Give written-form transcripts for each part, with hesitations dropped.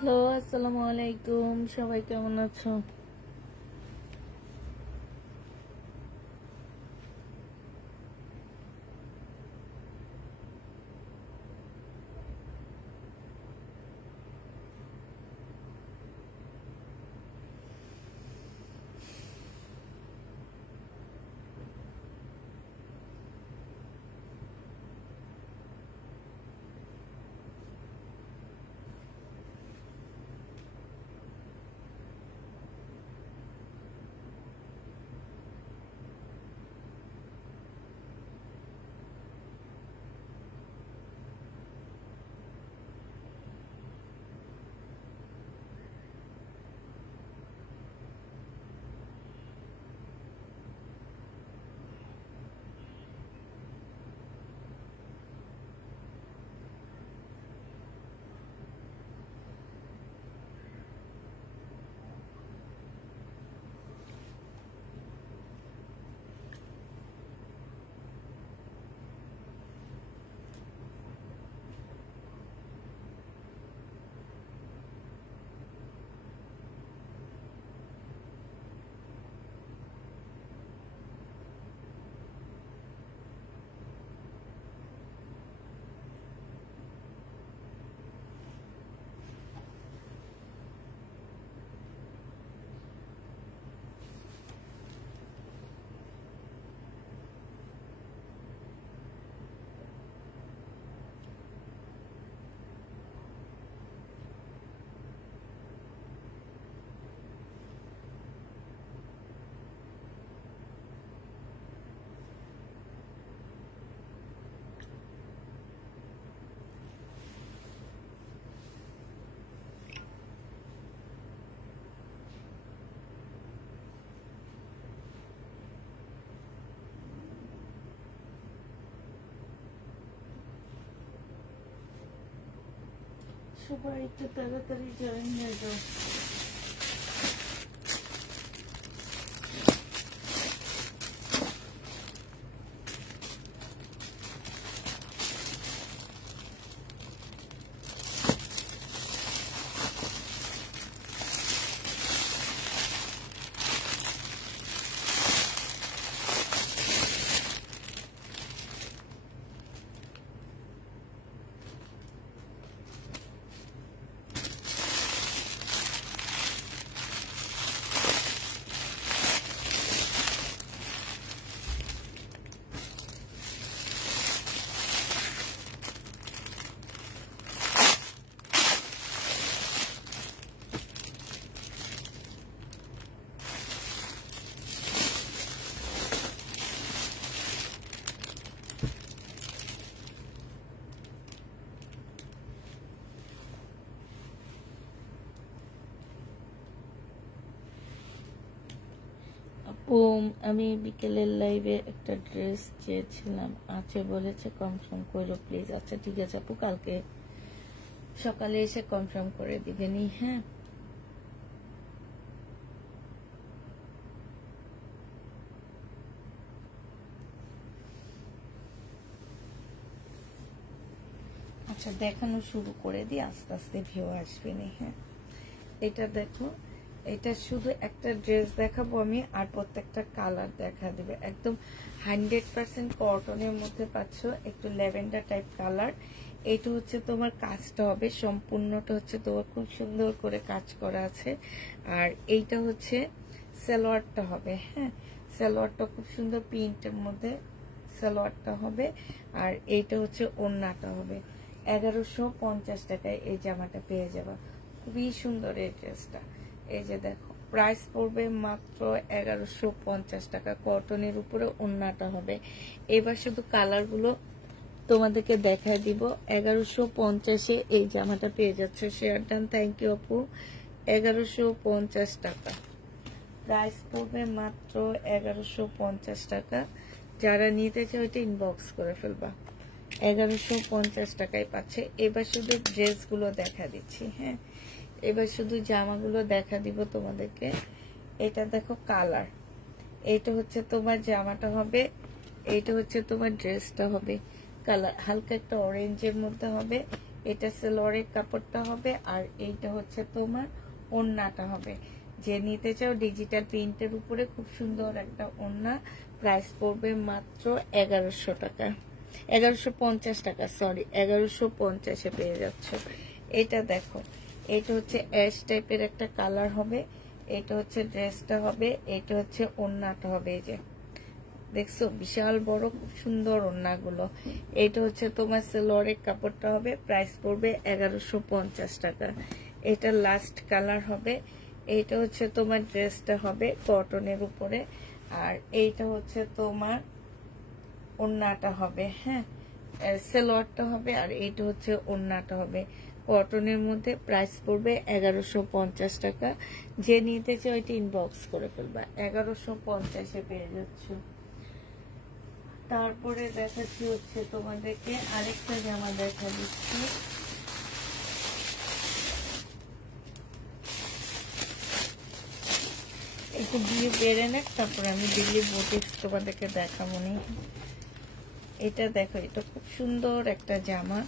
Hello, আসসালামু আলাইকুম। সবাই কেমন আছো? সবাই একটু তাড়াতাড়ি জয়েন হয়ে যাও। আমি বিকেলের লাইভে একটা ড্রেস চেয়েছিলাম, আছে বলেছে, কনফার্ম করো প্লিজ। আচ্ছা ঠিক আছে আপু, কালকে সকালে এসে কনফার্ম করে দিবেনি। হ্যাঁ, আচ্ছা দেখানো শুরু করে দিই, আস্তে আস্তে ভিউ আসবে না। হ্যাঁ, এটা দেখো, এটা শুধু একটা ড্রেস দেখাবো আমি, আর প্রত্যেকটা কালার দেখা দেবে। একদম 100% কটনের মধ্যে পাচ্ছ, একটু ল্যাভেন্ডার টাইপ কালার। এইটা হচ্ছে তোমার কাজটা হবে সম্পূর্ণটা হচ্ছে তোমার খুব সুন্দর করে কাজ করা আছে। আর এইটা হচ্ছে সালোয়ারটা হবে। হ্যাঁ, সালোয়ারটা খুব সুন্দর প্রিন্টের মধ্যে সালোয়ারটা হবে। আর এইটা হচ্ছে ওড়নাটা হবে। 1150 টাকায় এই জামাটা পেয়ে যাবা। খুবই সুন্দর এই ড্রেসটা। এই যে দেখো, প্রাইস পড়বে মাত্র 1150 টাকা। কটনের উপরে ওড়নাটা হবে। এবার শুধু কালারগুলো তোমাদেরকে দেখায় দিব। 1150-এ এই জামাটা পেয়ে যাচ্ছে। শেয়ার ডান, থ্যাংক ইউ আপু। 1150 টাকা প্রাইস পড়বে, মাত্র 1150 টাকা। যারা নিতে চাও ওইটা ইনবক্স করে ফেলবা। 1150 টাকায় পাচ্ছে। এবার শুধু ড্রেসগুলো দেখা দিচ্ছি। হ্যাঁ, এবার শুধু জামাগুলো দেখা দিব তোমাদেরকে। এটা দেখো কালার, এইটা হচ্ছে তোমার জামাটা হবে, এইটা হচ্ছে তোমার ড্রেসটা হবে। কালার হালকা একটা অরেঞ্জের মধ্যে হবে। এটা সেলোয়ারের কাপড়টা হবে, আর এইটা হচ্ছে তোমার ওড়নাটা হবে। যে নিতে চাও ডিজিটাল প্রিন্টের উপরে খুব সুন্দর একটা ওড়না, প্রাইস পড়বে মাত্র 1100 টাকা, 1150 টাকা, সরি 1150-এ পেয়ে যাচ্ছ। এটা দেখো, এটা হচ্ছে অ্যাশ টাইপের একটা কালার হবে, এটা হচ্ছে ড্রেসটা হবে, এটা হচ্ছে ওড়নাটা হবে। এই যে দেখছো বিশাল বড় খুব সুন্দর ওড়নাগুলো। এটা হচ্ছে তোমার সেলোয়ারের কাপড়টা হবে, প্রাইস পড়বে 1150 টাকা। এটা লাস্ট কালার হবে। এইটা হচ্ছে তোমার ড্রেসটা হবে কটনের উপরে, আর এইটা হচ্ছে তোমার ওড়নাটা হবে। হ্যাঁ, সেলোয়ারটা হবে, আর এইটা হচ্ছে ওড়নাটা হবে কটনের মধ্যে, প্রাইস পড়বে 1150 টাকা। যে নিতে চাও এটা ইনবক্স করে ফেলবা, 1150-এ পেয়ে যাচ্ছ। তারপরে দেখাচ্ছি হচ্ছে তোমাদেরকে আরেকটা জামা দেখা দিচ্ছি। একটু দিয়ে বেড়ে নেক, তারপরে আমি দিল্লি বুটিক্স তোমাদেরকে দেখাবো নি। এটা দেখো, এটা খুব সুন্দর একটা জামা,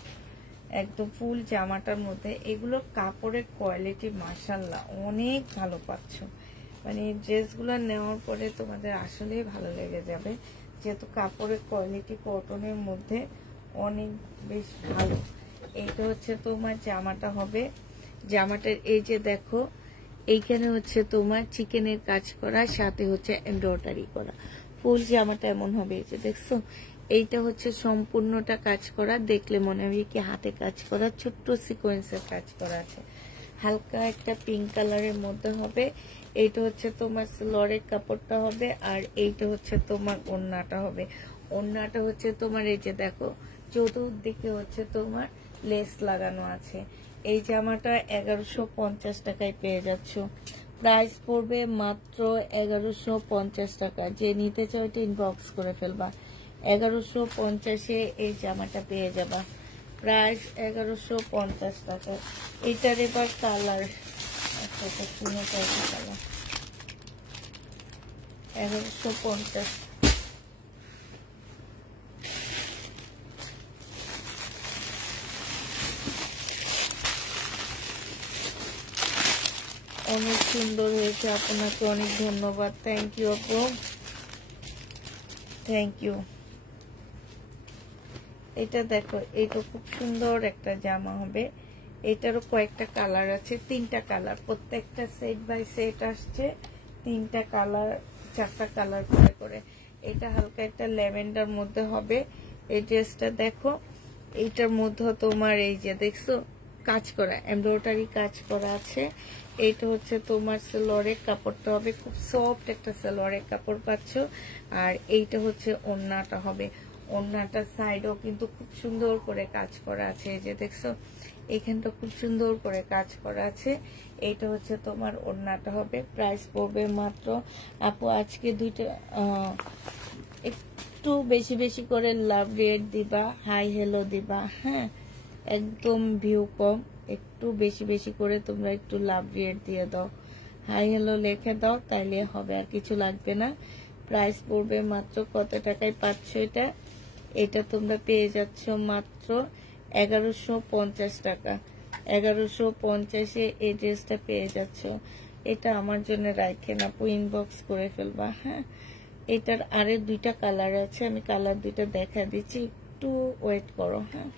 একদম ফুল জামাটার মধ্যে। এগুলো কাপড়ের কোয়ালিটি মাশাআল্লাহ অনেক ভালো পাচ্ছ, মানে ড্রেসগুলো নেওয়ার পরে তোমাদের আসলেই ভালো লেগে যাবে, যেহেতু কাপড়ের কোয়ালিটি কটনের মধ্যে অনেক বেশ ভালো। এইটা হচ্ছে তোমার জামাটা হবে। জামাটার এই যে দেখো, এইখানে হচ্ছে তোমার চিকেনের কাজ করা, সাথে হচ্ছে এমব্রয়ডারি করা। ফুল জামাটা এমন হবে, এই যে দেখছো, এইটা হচ্ছে সম্পূর্ণটা কাজ করা, দেখলে মনে হবে কি হাতে কাজ করা, ছোট্ট সিকোয়েন্সের কাজ করা আছে। হালকা একটা পিঙ্ক কালারের মধ্যে হবে। এইটা হচ্ছে তোমার সেলোয়ারের কাপড়টা হবে, আর এইটা হচ্ছে তোমার ওড়নাটা হবে। ওড়নাটা হচ্ছে তোমার এই যে দেখো, চতুর্দিকে হচ্ছে তোমার লেস লাগানো আছে। এই জামাটা 1150 টাকায় পেয়ে যাচ্ছ, প্রাইস পড়বে মাত্র 1150 টাকা। যে নিতে চাও এটা ইনবক্স করে ফেলবা, 1150-এ এই জামাটা পেয়ে যাবা, প্রাইস 1150 টাকা। এটার এবার কালার, আচ্ছা এটা কিনে চাইছে কালার 1150। অনেক সুন্দর হয়েছে, আপনাকে অনেক ধন্যবাদ, থ্যাংক ইউ আপু, থ্যাংক ইউ। এটা দেখো, এটা খুব সুন্দর একটা জামা হবে। এটারও কয়েকটা কালার আছে, 3টা কালার, প্রত্যেকটা সেট বাই সেট আসছে, 3টা কালার 4টা কালার করে করে। এটা হালকা একটা ল্যাভেন্ডার মধ্যে হবে। এই ড্রেসটা দেখো, এইটার মধ্যে তোমার এই যে দেখছো কাজ করা, এমব্রয়ডারি কাজ করা আছে। এইটা হচ্ছে তোমার সেলোয়ারের কাপড়টা হবে, খুব সফট একটা সেলোয়ারের কাপড় পাচ্ছ। আর এইটা হচ্ছে ওড়নাটা হবে। ওড়নাটার সাইডও কিন্তু খুব সুন্দর করে কাজ করা আছে, এই যে দেখছো এখানটা খুব সুন্দর করে কাজ করা আছে। এইটা হচ্ছে তোমার ওড়নাটা হবে, প্রাইস পড়বে মাত্র, আপু আজকে দুইটা একটু বেশি বেশি করে লাভ রেট দিবা, হাই হ্যালো দিবা। হ্যাঁ, একদম ভিউ কম, একটু বেশি বেশি করে তোমরা একটু লাভ রেট দিয়ে দাও, হাই হ্যালো লিখে দাও, তাইলে হবে, আর কিছু লাগবে না। প্রাইস পড়বে মাত্র কত টাকায় পাচ্ছ এটা? এটা তোমরা পেয়ে যাচ্ছ মাত্র 1150 টাকা। 1150-এ এই ড্রেসটা পেয়ে যাচ্ছ। এটা আমার জন্য রাখেন আপু, ইনবক্স করে ফেলবা। হ্যাঁ, এটার আরে 2টা কালার আছে, আমি কালার 2টা দেখা দিচ্ছি, একটু ওয়েট করো। হ্যাঁ,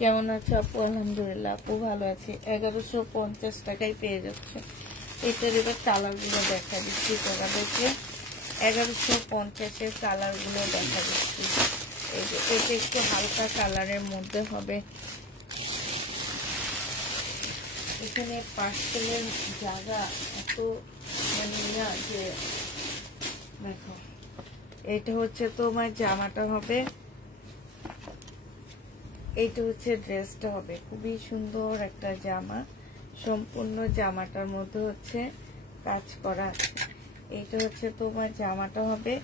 কেমন আছে আপু? আলহামদুলিল্লাহ আপু ভালো আছি। 1150 টাকায় পেয়ে যাচ্ছে। এটার এবার কালার গুলো দেখা দিচ্ছি তোমাদেরকে, 1150-এর কালার গুলো দেখা দিচ্ছি। এই যে এটা একটু হালকা কালারের মধ্যে হবে, এখানে পার্সেলের জায়গা এত মানে না যে দেখো। এটা হচ্ছে তোমার জামাটা হবে, এইটা হচ্ছে ড্রেসটা হবে, খুবই সুন্দর একটা জামা। সম্পূর্ণ জামাটার মধ্যে হচ্ছে কাজ করা আছে। এইটা হচ্ছে তোমার জামাটা হবে,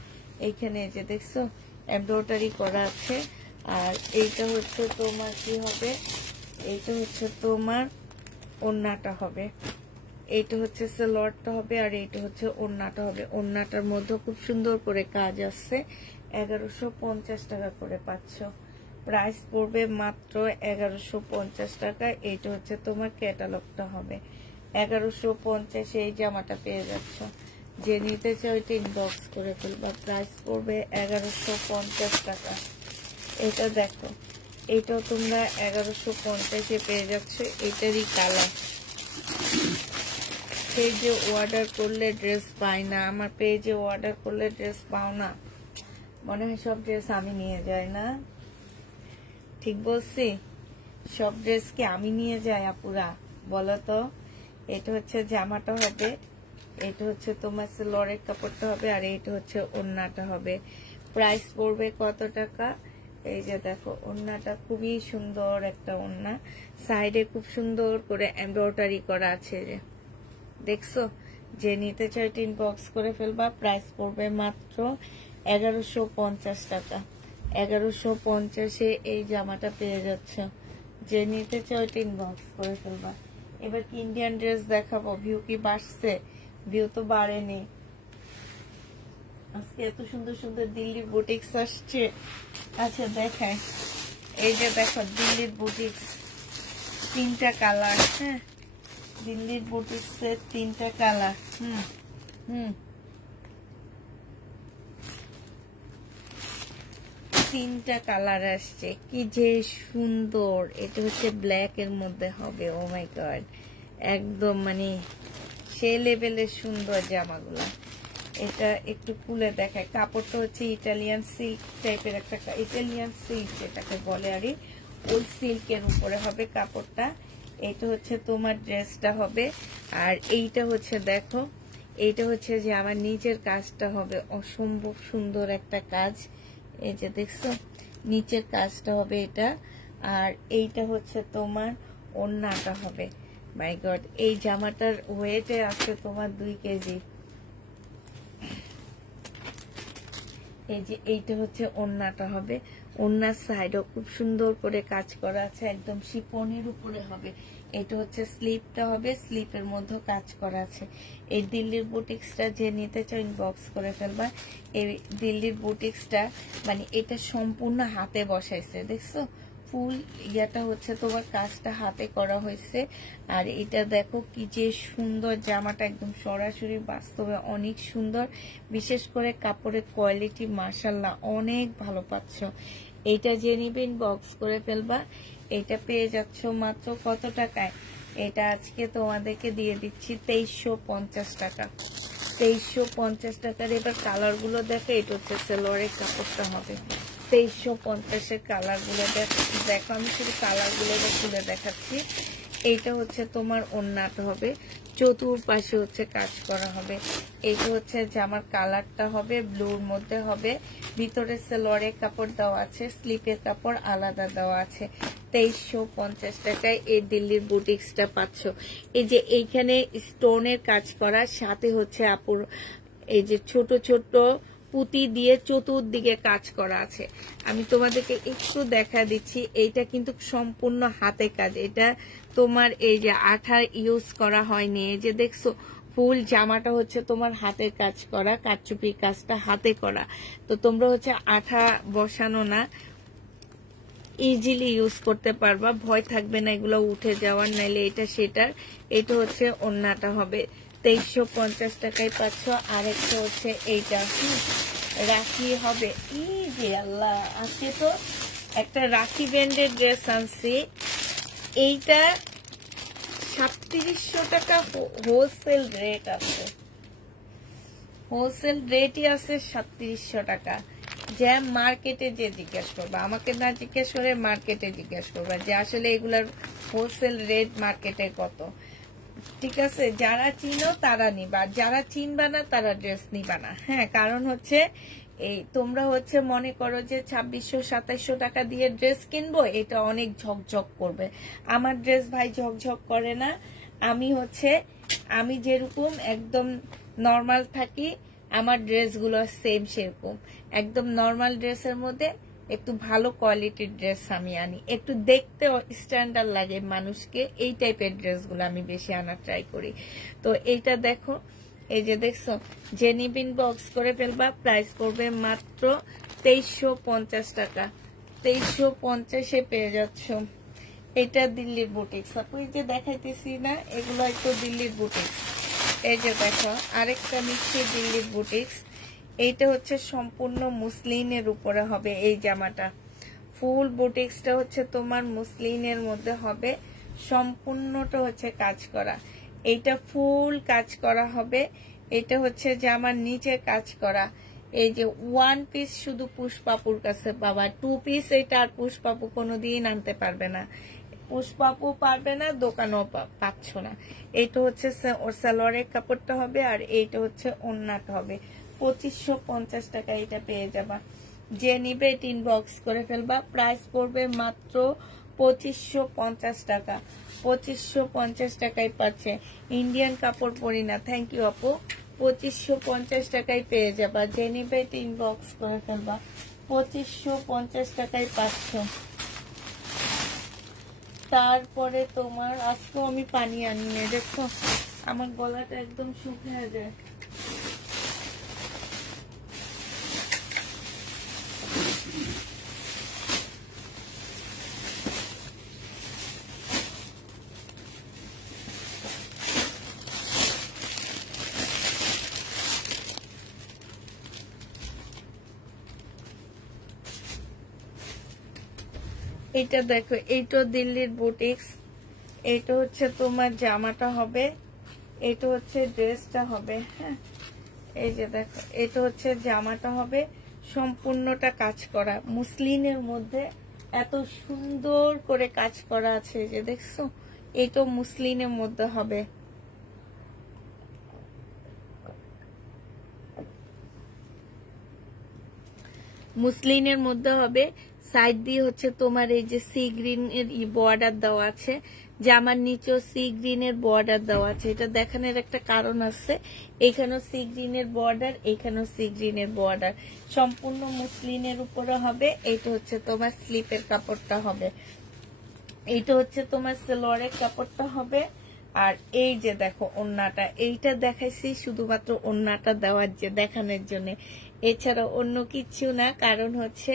এইখানে যে দেখছো এমব্রয়ডারি করা আছে। আর এইটা হচ্ছে তোমার কি হবে, এইটা হচ্ছে তোমার ওড়নাটা হবে, এইটা হচ্ছে সালোয়ারটা হবে, আর এইটা হচ্ছে ওড়নাটা হবে। ওড়নাটার মধ্যে খুব সুন্দর করে কাজ আছে। 1150 টাকা করে পাচ্ছ। প্রাইস পড়বে মাত্র 1150 টাকা। এইটা হচ্ছে তোমার ক্যাটালগটা হবে 1150। এই জামাটা পেয়ে যাচ্ছ। যে নিতে চাও ওইটা ইনবক্স করে ফেলবা। প্রাইস পড়বে 1150 টাকা। এটা দেখো, এইটাও তোমরা 1150-এ পেয়ে যাচ্ছ। এটারই কালার। পেজে অর্ডার করলে ড্রেস পাই না, আমার পেজে অর্ডার করলে ড্রেস পাও না, মনে হয় সব ড্রেস আমি নিয়ে যাই না? ঠিক বলছি? সব ড্রেস কি আমি নিয়ে যাই আপুরা? বলো তো। এটা হচ্ছে জামাটা হবে, এটা হচ্ছে তোমার সালোয়ারের কাপড়টা হবে, আর এইটা হচ্ছে ওড়নাটা হবে। প্রাইস পড়বে কত টাকা? এই যে দেখো, ওড়নাটা খুবই সুন্দর একটা ওড়না, সাইডে খুব সুন্দর করে এমব্রয়ডারি করা আছে। যে দেখছো, যে নিতে চাই ইনবক্স করে ফেলবা। প্রাইস পড়বে মাত্র 1150 টাকা। 1150-এ এই জামাটা পেয়ে যাচ্ছ। যে নিতে চাই ইনবক্স করে ফেলবা। এবার কি ইন্ডিয়ান ড্রেস দেখাবো? ভিউ কি বাড়ছে? ভিউ তো বাড়েনি। আজকে এত সুন্দর সুন্দর দিল্লির বুটিক্স আসছে। আচ্ছা দেখাই, এই যে দেখো দিল্লির বুটিক্স, 3টা কালার। হ্যাঁ, দিল্লির বুটিক্সের 3টা কালার। হুম 3টা কালার আসছে, কি যে সুন্দর। এটা হচ্ছে ব্ল্যাক এর মধ্যে হবে। ও মাই গড, একদম মানে সে লেভেলের সুন্দর জামাগুলা। এটা একটু খুলে দেখায়। কাপড়টা হচ্ছে ইটালিয়ান সিল্ক টাইপের একটা, ইটালিয়ান সিল্ক যেটাকে বলে, আর ওই সিল্কের উপরে হবে কাপড়টা। এটা হচ্ছে তোমার ড্রেসটা হবে। আর এইটা হচ্ছে দেখো, এইটা হচ্ছে যে আমার নিচের কাজটা হবে অসম্ভব সুন্দর একটা কাজ। এই যে দেখছো, নিচের কাজটা হবে এটা। আর এইটা হচ্ছে তোমার ওড়নাটা হবে। মাই গড, এই জামাটার ওয়েটে আছে তোমার 2 কেজি। এই যে এইটা হচ্ছে ওড়নাটা হবে। ওড়নার সাইডও খুব সুন্দর করে কাজ করা আছে, একদম শিপনের উপরে হবে। এটা হচ্ছে স্লিপটা হবে, স্লিপের মধ্যে কাজ করা আছে। এই দিল্লির বুটিক্সটা যে নিতে চাও ইনবক্স করে ফেলবা। এই দিল্লির বুটিক্সটা মানে এটা সম্পূর্ণ হাতে বসাইছে, দেখছো? ফুল ইয়াটা হচ্ছে তোমার কাজটা হাতে করা হয়েছে। আর এটা দেখো কি যে সুন্দর জামাটা, একদম সরাসরি বাস্তবে অনেক সুন্দর। বিশেষ করে কাপড়ের কোয়ালিটি মাশাআল্লাহ অনেক ভালো পাচ্ছ। এইটা যে নিবে ইনবক্স করে ফেলবা। এটা পেয়ে যাচ্ছ মাত্র কত টাকায়? এটা আজকে তোমাদেরকে দিয়ে দিচ্ছি 2350 টাকা। 2350 টাকার। এবার কালার গুলো দেখো, এটা হচ্ছে সালোয়ারের কাপড়টা হবে। 2350-এর কালার গুলো দেখো, আমি শুধু কালার গুলো খুলে দেখাচ্ছি। এইটা হচ্ছে তোমার ওড়নাটা হবে, চতুর্পাশে হচ্ছে কাজ করা হবে। এইটা হচ্ছে জামার কালারটা হবে, ব্লুর মধ্যে হবে। ভিতরে সালোয়ারের কাপড় দেওয়া আছে, স্লিপের কাপড় আলাদা দেওয়া আছে। 2350 টাকায় এই দিল্লির বুটিক্সটা পাচ্ছ। এই যে এইখানে স্টোনের কাজ করা, সাথে হচ্ছে আপুর এই যে ছোট ছোট পুঁতি দিয়ে চতুর্দিকে কাজ করা আছে। আমি তোমাদেরকে একটু দেখা দিচ্ছি। এইটা কিন্তু সম্পূর্ণ হাতে কাজ। এটা তোমার এই যে আঠা ইউজ করা হয়নি। এই যে দেখছো, ফুল জামাটা হচ্ছে তোমার হাতের কাজ করা, কারচুপির কাজটা হাতে করা। তো তোমরা হচ্ছে আঠা বসানো না, ইজিলি ইউজ করতে পারবা, ভয় থাকবে না এগুলো উঠে যাওয়ার, নাইলে এটা সেটার। এটা হচ্ছে ওড়নাটা হবে। 2350 টাকায় পাচ্ছ। আরেকটা হচ্ছে এইটা রাখি হবে। ই যে আল্লাহ, আজকে তো একটা রাখি ব্র্যান্ডের ড্রেস আনছি। এইটা 3700 টাকা হোলসেল রেট আছে। হোলসেল রেটই আছে 3700 টাকা। যে মার্কেটে যে জিজ্ঞেস করবা, আমাকে না জিজ্ঞেস করে মার্কেটে জিজ্ঞেস করবা যে আসলে এগুলার হোলসেল রেট মার্কেটে কত। ঠিক আছে, যারা চিনো তারা নিবা, যারা চিনবা না তারা ড্রেস নিবা না। হ্যাঁ, কারণ হচ্ছে এই তোমরা হচ্ছে মনে করো যে 2600-2700 টাকা দিয়ে ড্রেস কিনবো, এটা অনেক ঝকঝক করবে। আমার ড্রেস ভাই ঝকঝক করে না। আমি যেরকম একদম নর্মাল থাকি, আমার ড্রেসগুলো সেম সেরকম। একদম নর্মাল ড্রেসের মধ্যে একটু ভালো কোয়ালিটির ড্রেস আমি আনি, একটু দেখতে স্ট্যান্ডার্ড লাগে মানুষকে, এই টাইপের ড্রেসগুলো আমি বেশি আনার ট্রাই করি। তো এইটা দেখো, এই যে দেখছো, জেনিবিন বক্স করে ফেলবা, প্রাইস পড়বে মাত্র 2350 টাকা। 2350-এ পেয়ে যাচ্ছ। এটা দিল্লির বুটিক্স, আপু এই যে দেখাইতেছি না, এগুলো একটু দিল্লির বুটিক্স। এই যে দেখো আরেকটা নিচ্ছি দিল্লির বুটিক্স। এইটা হচ্ছে সম্পূর্ণ মুসলিনের উপরে হবে এই জামাটা। ফুল বুটিক্সটা হচ্ছে তোমার মুসলিনের মধ্যে হবে, সম্পূর্ণটা হচ্ছে কাজ করা। এইটা ফুল কাজ করা হবে। এটা হচ্ছে জামার নিচে কাজ করা। এই যে ওয়ান পিস শুধু পুষ্পাপুর কাছে বাবা, 2 পিস এটা আর পুষ্পাপু কোনোদিন আনতে পারবে না, পুষ্পাপু পারবে না, দোকানও পাচ্ছ না। এইটা হচ্ছে ওর সালোয়ারের কাপড়টা হবে, আর এইটা হচ্ছে ওড়নাটা হবে। 2550 টাকা এটা পেয়ে যাবা। যে নিবে ইনবক্স করে ফেলবা, প্রাইস পড়বে মাত্র 2550 টাকা। 2550 টাকায় পাচ্ছে। ইন্ডিয়ান কাপড় পরি না, থ্যাংক ইউ আপু। 2550 টাকায় পেয়ে যাবা। যে নিবে ইনবক্স করে ফেলবা, 2550 টাকায় পাচ্ছ। তারপরে তোমার আজকেও আমি পানি আনি না, দেখো আমার গলাটা একদম শুকিয়ে যায়। এটা দেখো, এইটা দিল্লির বুটিক্স। এইটা হচ্ছে তোমার জামাটা হবে, এটা হচ্ছে ড্রেসটা হবে। হ্যাঁ এই যে দেখো, এটা হচ্ছে জামাটা হবে, সম্পূর্ণটা কাজ করা মুসলিনের মধ্যে, এত সুন্দর করে কাজ করা আছে যে দেখছো, এটা মুসলিনের মধ্যে হবে। মুসলিনের মধ্যে হবে। সাইড দিয়ে হচ্ছে তোমার এই যে সি গ্রিন এর বর্ডার দেওয়া আছে, জামার নিচেও সি গ্রিন এর বর্ডার দেওয়া আছে। এটা দেখানোর একটা কারণ আছে, এখানেও সি গ্রিন এর বর্ডার, এখানেও সি গ্রিন এর বর্ডার, সম্পূর্ণ মুসলিনের উপরে হবে। এইটা হচ্ছে তোমার স্লিপের কাপড়টা হবে, এইটা হচ্ছে তোমার সালোয়ারের কাপড়টা হবে। আর এই যে দেখো ওড়নাটা, এইটা দেখাইছি শুধুমাত্র ওড়নাটা দেওয়ার যে দেখানোর জন্য, এছাড়া অন্য কিছু না। কারণ হচ্ছে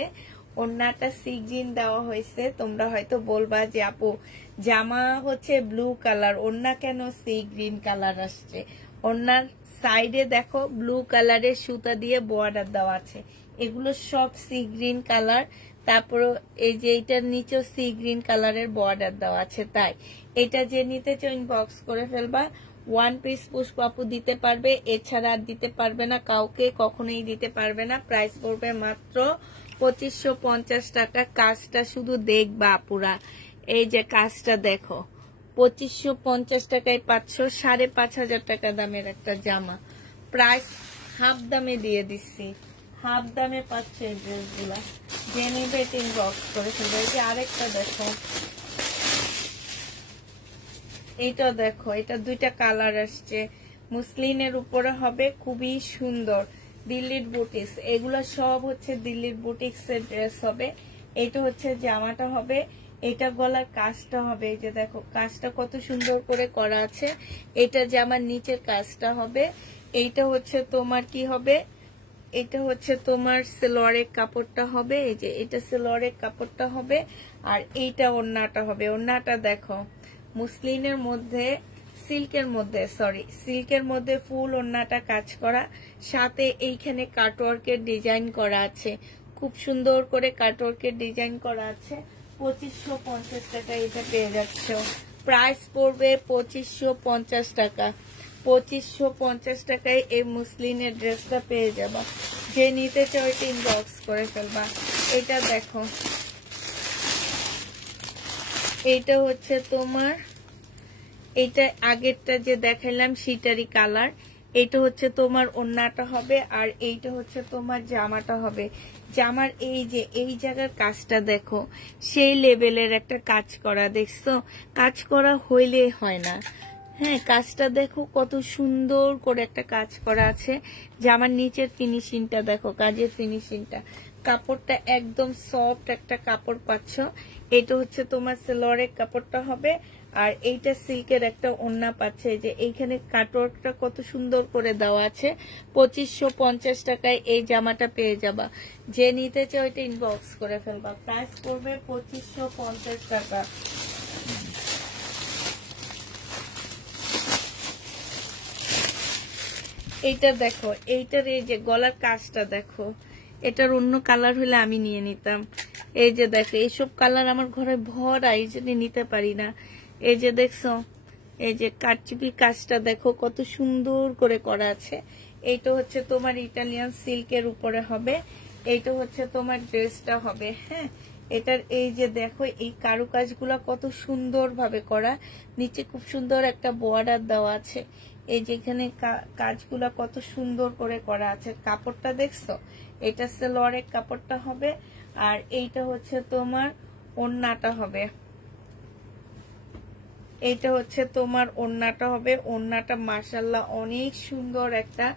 ওড়নাটা সি গ্রিন দেওয়া হয়েছে, তোমরা হয়তো বলবা যে আপু জামা হচ্ছে ব্লু কালার, ওড়না কেন সি গ্রিন কালার আসছে? ওড়নার সাইডে দেখো ব্লু কালারের সুতা দিয়ে বর্ডার দেওয়া আছে, এগুলো সব সি গ্রিন কালার। তারপরে এই যে এইটার নিচেও সি গ্রিন কালারের বর্ডার দেওয়া আছে, তাই এটা যে নিতে চাও ইনবক্স করে ফেলবা। 1 পিস পুষ্পাপু দিতে পারবে, এছাড়া আর দিতে পারবে না, কাউকে কখনোই দিতে পারবে না। প্রাইস পড়বে মাত্র 2550 টাকা। কাজটা শুধু দেখবা আপুরা, এই যে কাজটা দেখো, 2550 টাকায় পাচ্ছ 5500 টাকা দামের একটা জামা। প্রাইস হাফ দামে দিয়ে দিচ্ছি, হাফ দামে পাচ্ছে এই ড্রেসগুলা। যে নিবে ইনবক্স করে ফেলবে। এই যে আরেকটা দেখো, এইটা দেখো, এটা দুইটা কালার আসছে, মুসলিনের উপরে হবে, খুবই সুন্দর। দিল্লির বুটিক্স, এগুলো সব হচ্ছে দিল্লির বুটিক্স এর ড্রেস হবে। এটা হচ্ছে জামাটা হবে, এটা গলার কাজটা হবে। এই যে দেখো কাজটা কত সুন্দর করে করা আছে, এটা জামার নিচের কাজটা হবে। এইটা হচ্ছে তোমার কি হবে, এটা হচ্ছে তোমার সালোয়ারের কাপড়টা হবে। এই যে এটা সালোয়ারের কাপড়টা হবে, আর এইটা ওড়নাটা হবে। ওড়নাটা দেখো মুসলিনের মধ্যে, সিল্কের মধ্যে, সরি সিল্কের মধ্যে ফুল ওড়নাটা কাজ করা, সাথে এইখানে কাটওয়ার্কের ডিজাইন করা আছে, খুব সুন্দর করে কাটওয়ার্কের ডিজাইন করা আছে। 2550 টাকা এটা পেয়ে যাচ্ছ। প্রাইস পড়বে 2550 টাকা। 2550 টাকায় এই মুসলিনের ড্রেসটা পেয়ে যাবা। যে নিতে চাও এটা ইনবক্স করে ফেলবা। এটা দেখো, এইটা হচ্ছে তোমার, এইটা আগেরটা যে দেখাইলাম সেটারই কালার। এইটা হচ্ছে তোমার ওড়নাটা হবে, আর এইটা হচ্ছে তোমার জামাটা হবে। জামার এই যে এই জায়গার কাজটা দেখো, সেই লেভেলের একটা কাজ করা, দেখছো? কাজ করা হইলে হয় না। হ্যাঁ কাজটা দেখো কত সুন্দর করে একটা কাজ করা আছে। জামার নিচের ফিনিশিংটা দেখো, কাজের ফিনিশিংটা কাপড়টা একদম সফট একটা কাপড় পাচ্ছ। এটা হচ্ছে তোমার সেলোয়ারের কাপড়টা হবে, আর এইটা সিল্কের একটা ওড়না পাচ্ছে। যে এইখানে কাটওয়ার্কটা কত সুন্দর করে দেওয়া আছে। 2550 টাকায় এই জামাটা পেয়ে যাবা। যে নিতে চাও এটা ইনবক্স করে ফেলবা। প্রাইস পড়বে 2550 টাকা। এইটা দেখো, এইটার এই যে গলার কাজটা দেখো, এটার অন্য কালার হলে আমি নিয়ে নিতাম। এই যে দেখো, এইসব কালার আমার ঘরে ভরা, এই জন্য নিতে পারি না। এই যে দেখছো, এই যে কাটচুপি কাজটা দেখো কত সুন্দর করে করা আছে। এইটা হচ্ছে তোমার ইটালিয়ান সিল্কের উপরে হবে। এইটা হচ্ছে তোমার ড্রেসটা হবে। হ্যাঁ, এটার এই যে দেখো এই কারুকাজগুলো কত সুন্দর ভাবে করা। নিচে খুব সুন্দর একটা বর্ডার দেওয়া আছে। এই যেখানে কাজগুলা কত সুন্দর করে করা আছে। কাপড়টা দেখছো, এটা সেলোয়ারের কাপড়টা হবে, আর এইটা হচ্ছে তোমার ওড়নাটা হবে। এইটা হচ্ছে তোমার ওড়নাটা হবে। ওড়নাটা মাশাআল্লাহ অনেক সুন্দর একটা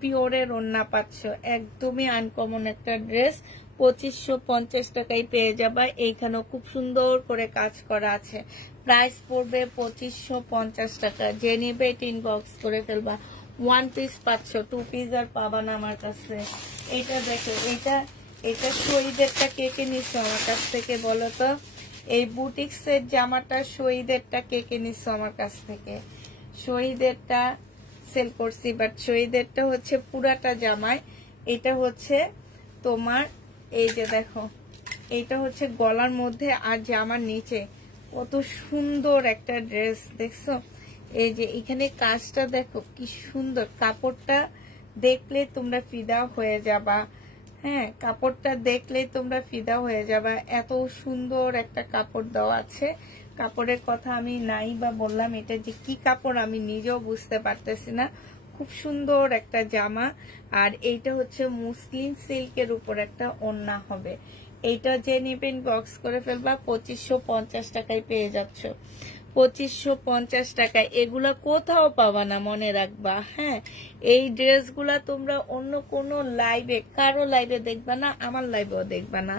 পিওরের ওড়না পাচ্ছ। একদমই আনকমন একটা ড্রেস। 2550 টাকায় পেয়ে যাবা। এইখানেও খুব সুন্দর করে কাজ করা আছে। প্রাইস পড়বে 2550 টাকা। যে নিবে এটা ইনবক্স করে ফেলবা। 1 পিস পাচ্ছ, 2 পিস আর পাবা না আমার কাছে। এটা দেখো, এটা শহীদেরটা কে কে নিছো আমার কাছ থেকে বলো তো? এই বুটিক্সের জামাটা শহীদেরটা কে কে নিছো আমার কাছ থেকে? শহীদেরটা সেল করছি, বাট শহীদেরটা হচ্ছে পুরাটা জামায়। এটা হচ্ছে তোমার এই যে দেখো, এইটা হচ্ছে গলার মধ্যে আর জামার নিচে কত সুন্দর একটা ড্রেস দেখছো। এই যে এখানে কাজটা দেখো কি সুন্দর। কাপড়টা দেখলে তোমরা ফিদা হয়ে যাবা। হ্যাঁ, কাপড়টা দেখলে তোমরা ফিদা হয়ে যাবা। এত সুন্দর একটা কাপড় দেওয়া আছে। কাপড়ের কথা আমি নাই বা বললাম, এটা যে কি কাপড় আমি নিজেও বুঝতে পারতেছি না। খুব সুন্দর একটা জামা। আর এইটা হচ্ছে মুসলিম সিল্কের উপর একটা ওড়না হবে। এইটা যে নেবেন বক্স করে ফেলবা। 2550 টাকায় পেয়ে যাচ্ছ। 2550 টাকায় এগুলা কোথাও পাবা না, মনে রাখবা। হ্যাঁ, এই ড্রেসগুলা তোমরা অন্য কোনো লাইভে, কারো লাইভে দেখবা না, আমার লাইভেও দেখবা না।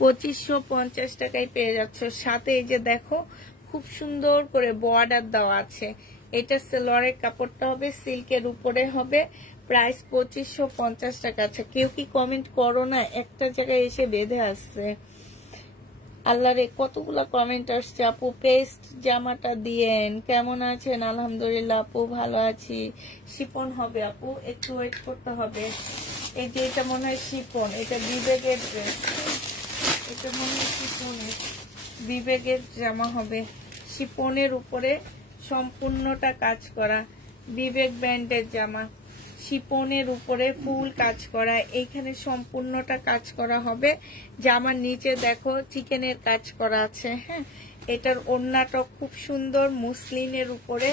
2550 টাকায় পেয়ে যাচ্ছ। সাথে এই যে দেখো খুব সুন্দর করে বর্ডার দেওয়া আছে। এটা সেলোয়ারের কাপড়টা হবে, সিল্কের উপরে হবে। প্রাইস 2550 টাকা আছে। কেউ কি কমেন্ট করো না, একটা জায়গায় এসে বেঁধে আসছে। আল্লাহরে কতগুলা কমেন্ট আসছে। আপু পেস্ট জামাটা দিয়েন, কেমন আছেন? আলহামদুলিল্লাহ আপু ভালো আছি। শিপন হবে আপু, একটু ওয়েট করতে হবে। এই যে এটা মনে হয় শিপন, এটা বিবেকের ড্রেস। এটা মনে হয় শিপনের, বিবেকের জামা হবে। শিপনের উপরে সম্পূর্ণটা কাজ করা, বিবেক ব্র্যান্ডের জামা। শিপনের উপরে ফুল কাজ করা, এইখানে সম্পূর্ণটা কাজ করা হবে। জামার নিচে দেখো চিকেনের কাজ করা আছে। হ্যাঁ, এটার ওড়নাটা খুব সুন্দর, মুসলিনের উপরে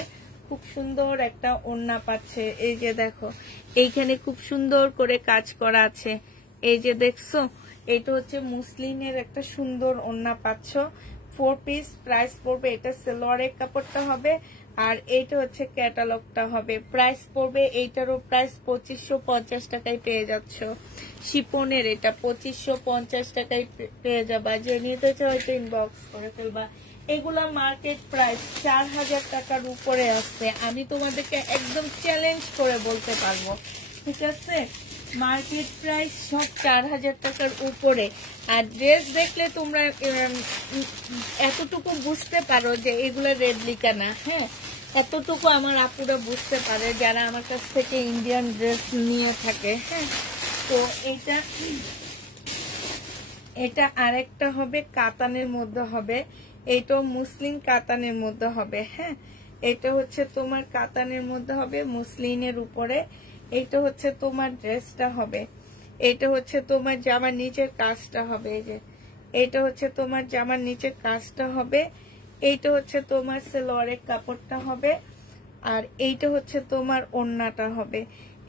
খুব সুন্দর একটা ওড়না পাচ্ছে। এই যে দেখো এইখানে খুব সুন্দর করে কাজ করা আছে। এই যে দেখছো, এটা হচ্ছে মুসলিনের একটা সুন্দর ওড়না পাচ্ছ। 4 পিস। প্রাইস পড়বে, এটা সেলোয়ারের কাপড়টা হবে, আর এইটা হচ্ছে ক্যাটালগটা হবে। প্রাইস পড়বে, এইটারও প্রাইস 2550 টাকায় পেয়ে যাচ্ছ। শিপনের এটা 2550 টাকায় পেয়ে যাবা। যে নিতে চাও এটা ইনবক্স করে ফেলবা। এগুলা মার্কেট প্রাইস 4000 টাকার উপরে আসছে। আমি তোমাদেরকে একদম চ্যালেঞ্জ করে বলতে পারবো, ঠিক আছে? মার্কেট প্রাইস সব 4000 টাকার উপরে। আর ড্রেস দেখলে তোমরা এতটুকু বুঝতে পারো যে এগুলা রেপ্লিকা না। হ্যাঁ, এতটুকু আমার আপুরা বুঝতে পারে যারা আমার কাছ থেকে ইন্ডিয়ান ড্রেস নিয়ে থাকে। হ্যাঁ, তো এটা আরেকটা হবে কাতানের মধ্যে হবে। এইটাও মুসলিম কাতানের মধ্যে হবে। হ্যাঁ, এটা হচ্ছে তোমার কাতানের মধ্যে হবে, মুসলিনের উপরে। এইটা হচ্ছে তোমার ড্রেসটা হবে। এটা হচ্ছে তোমার জামার নিচের কাজটা হবে। এই যে এইটা হচ্ছে তোমার জামার নিচের কাজটা হবে। এইটা হচ্ছে তোমার সেলোয়ারের কাপড়টা হবে, আর এইটা হচ্ছে তোমার ওড়নাটা হবে।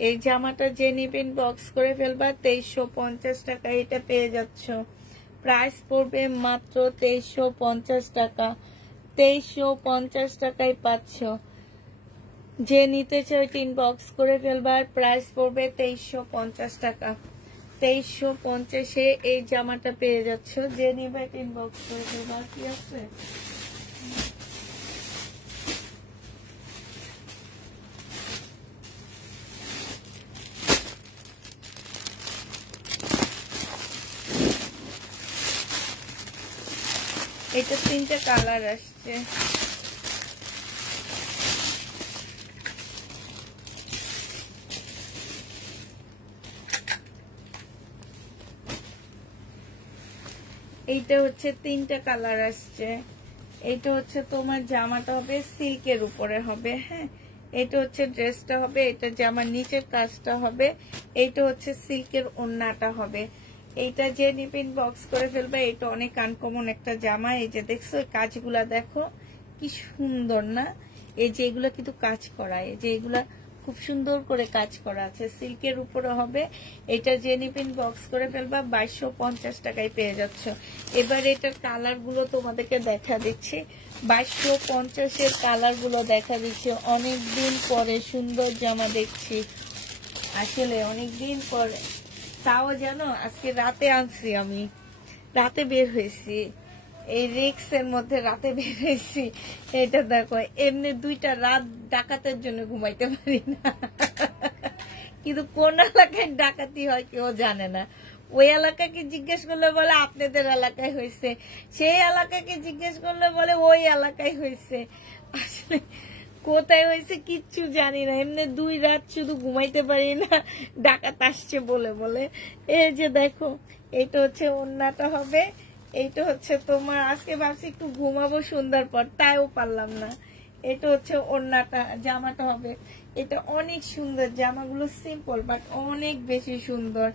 এই জামাটা যে নিবেন বক্স করে ফেলবা। 2350 টাকা এটা পেয়ে যাচ্ছ। প্রাইস পড়বে মাত্র 2350 টাকা। 2350 টাকায় পাচ্ছ। যে নিতে চাও 3 বক্স করে ফেলবার। প্রাইস পড়বে 2350 টাকা। 2350 এই জামাটা পেয়ে যাচ্ছ। যে নিবে ইনবক্স করে দেবো। বাকি আছে এটা 3টা কালার আসছে। এইটা হচ্ছে 3টা কালার আসছে। এইটা হচ্ছে তোমার জামাটা হবে সিল্কের উপরে হবে। হ্যাঁ, এটা হচ্ছে ড্রেসটা হবে, এটা জামার নিচের কাজটা হবে, এইটা হচ্ছে সিল্কের ওড়নাটা হবে। এইটা যে নিপিন বক্স করে ফেলবে। এটা অনেক আনকমন একটা জামা। এই যে দেখছো কাজগুলা দেখো কি সুন্দর না? এই যে এগুলো কিন্তু কাজ করা, এই যে এগুলা খুব সুন্দর করে কাজ করা আছে, সিল্কের উপরে হবে। এটা যে নিপিন বক্স করে ফেলবা 2250 টাকায় পেয়ে যাচ্ছ। এবার এটার কালার গুলো তোমাদেরকে দেখা দিচ্ছি। 2250 কালার গুলো দেখা দিচ্ছি। অনেকদিন পরে সুন্দর জামা দেখছি, আসলে অনেকদিন পরে। তাও জানো আজকে রাতে আনছি, আমি রাতে বের হয়েছি, এই রিক্স এর মধ্যে রাতে বের হয়েছি। এটা দেখো, এমনি 2টা রাত ডাকাতের জন্য ঘুমাইতে পারি না, কিন্তু কোন এলাকায় ডাকাতি হয় কেউ জানে না। ওই এলাকাকে জিজ্ঞেস করলে বলে আপনাদের এলাকায় হয়েছে, সেই এলাকাকে জিজ্ঞেস করলে বলে ওই এলাকায় হয়েছে। আসলে কোথায় হয়েছে কিচ্ছু জানি না। এমনি 2 রাত শুধু ঘুমাইতে পারি না, ডাকাত আসছে বলে বলে। এই যে দেখো, এইটা হচ্ছে ওড়নাটা হবে। এইটা হচ্ছে তোমার, আজকে ভাবছি একটু ঘুমাবো সুন্দর পর, তাইও পারলাম না। এটা হচ্ছে ওড়নাটা, জামাটা হবে। এটা অনেক সুন্দর, জামাগুলো সিম্পল বাট অনেক বেশি সুন্দর।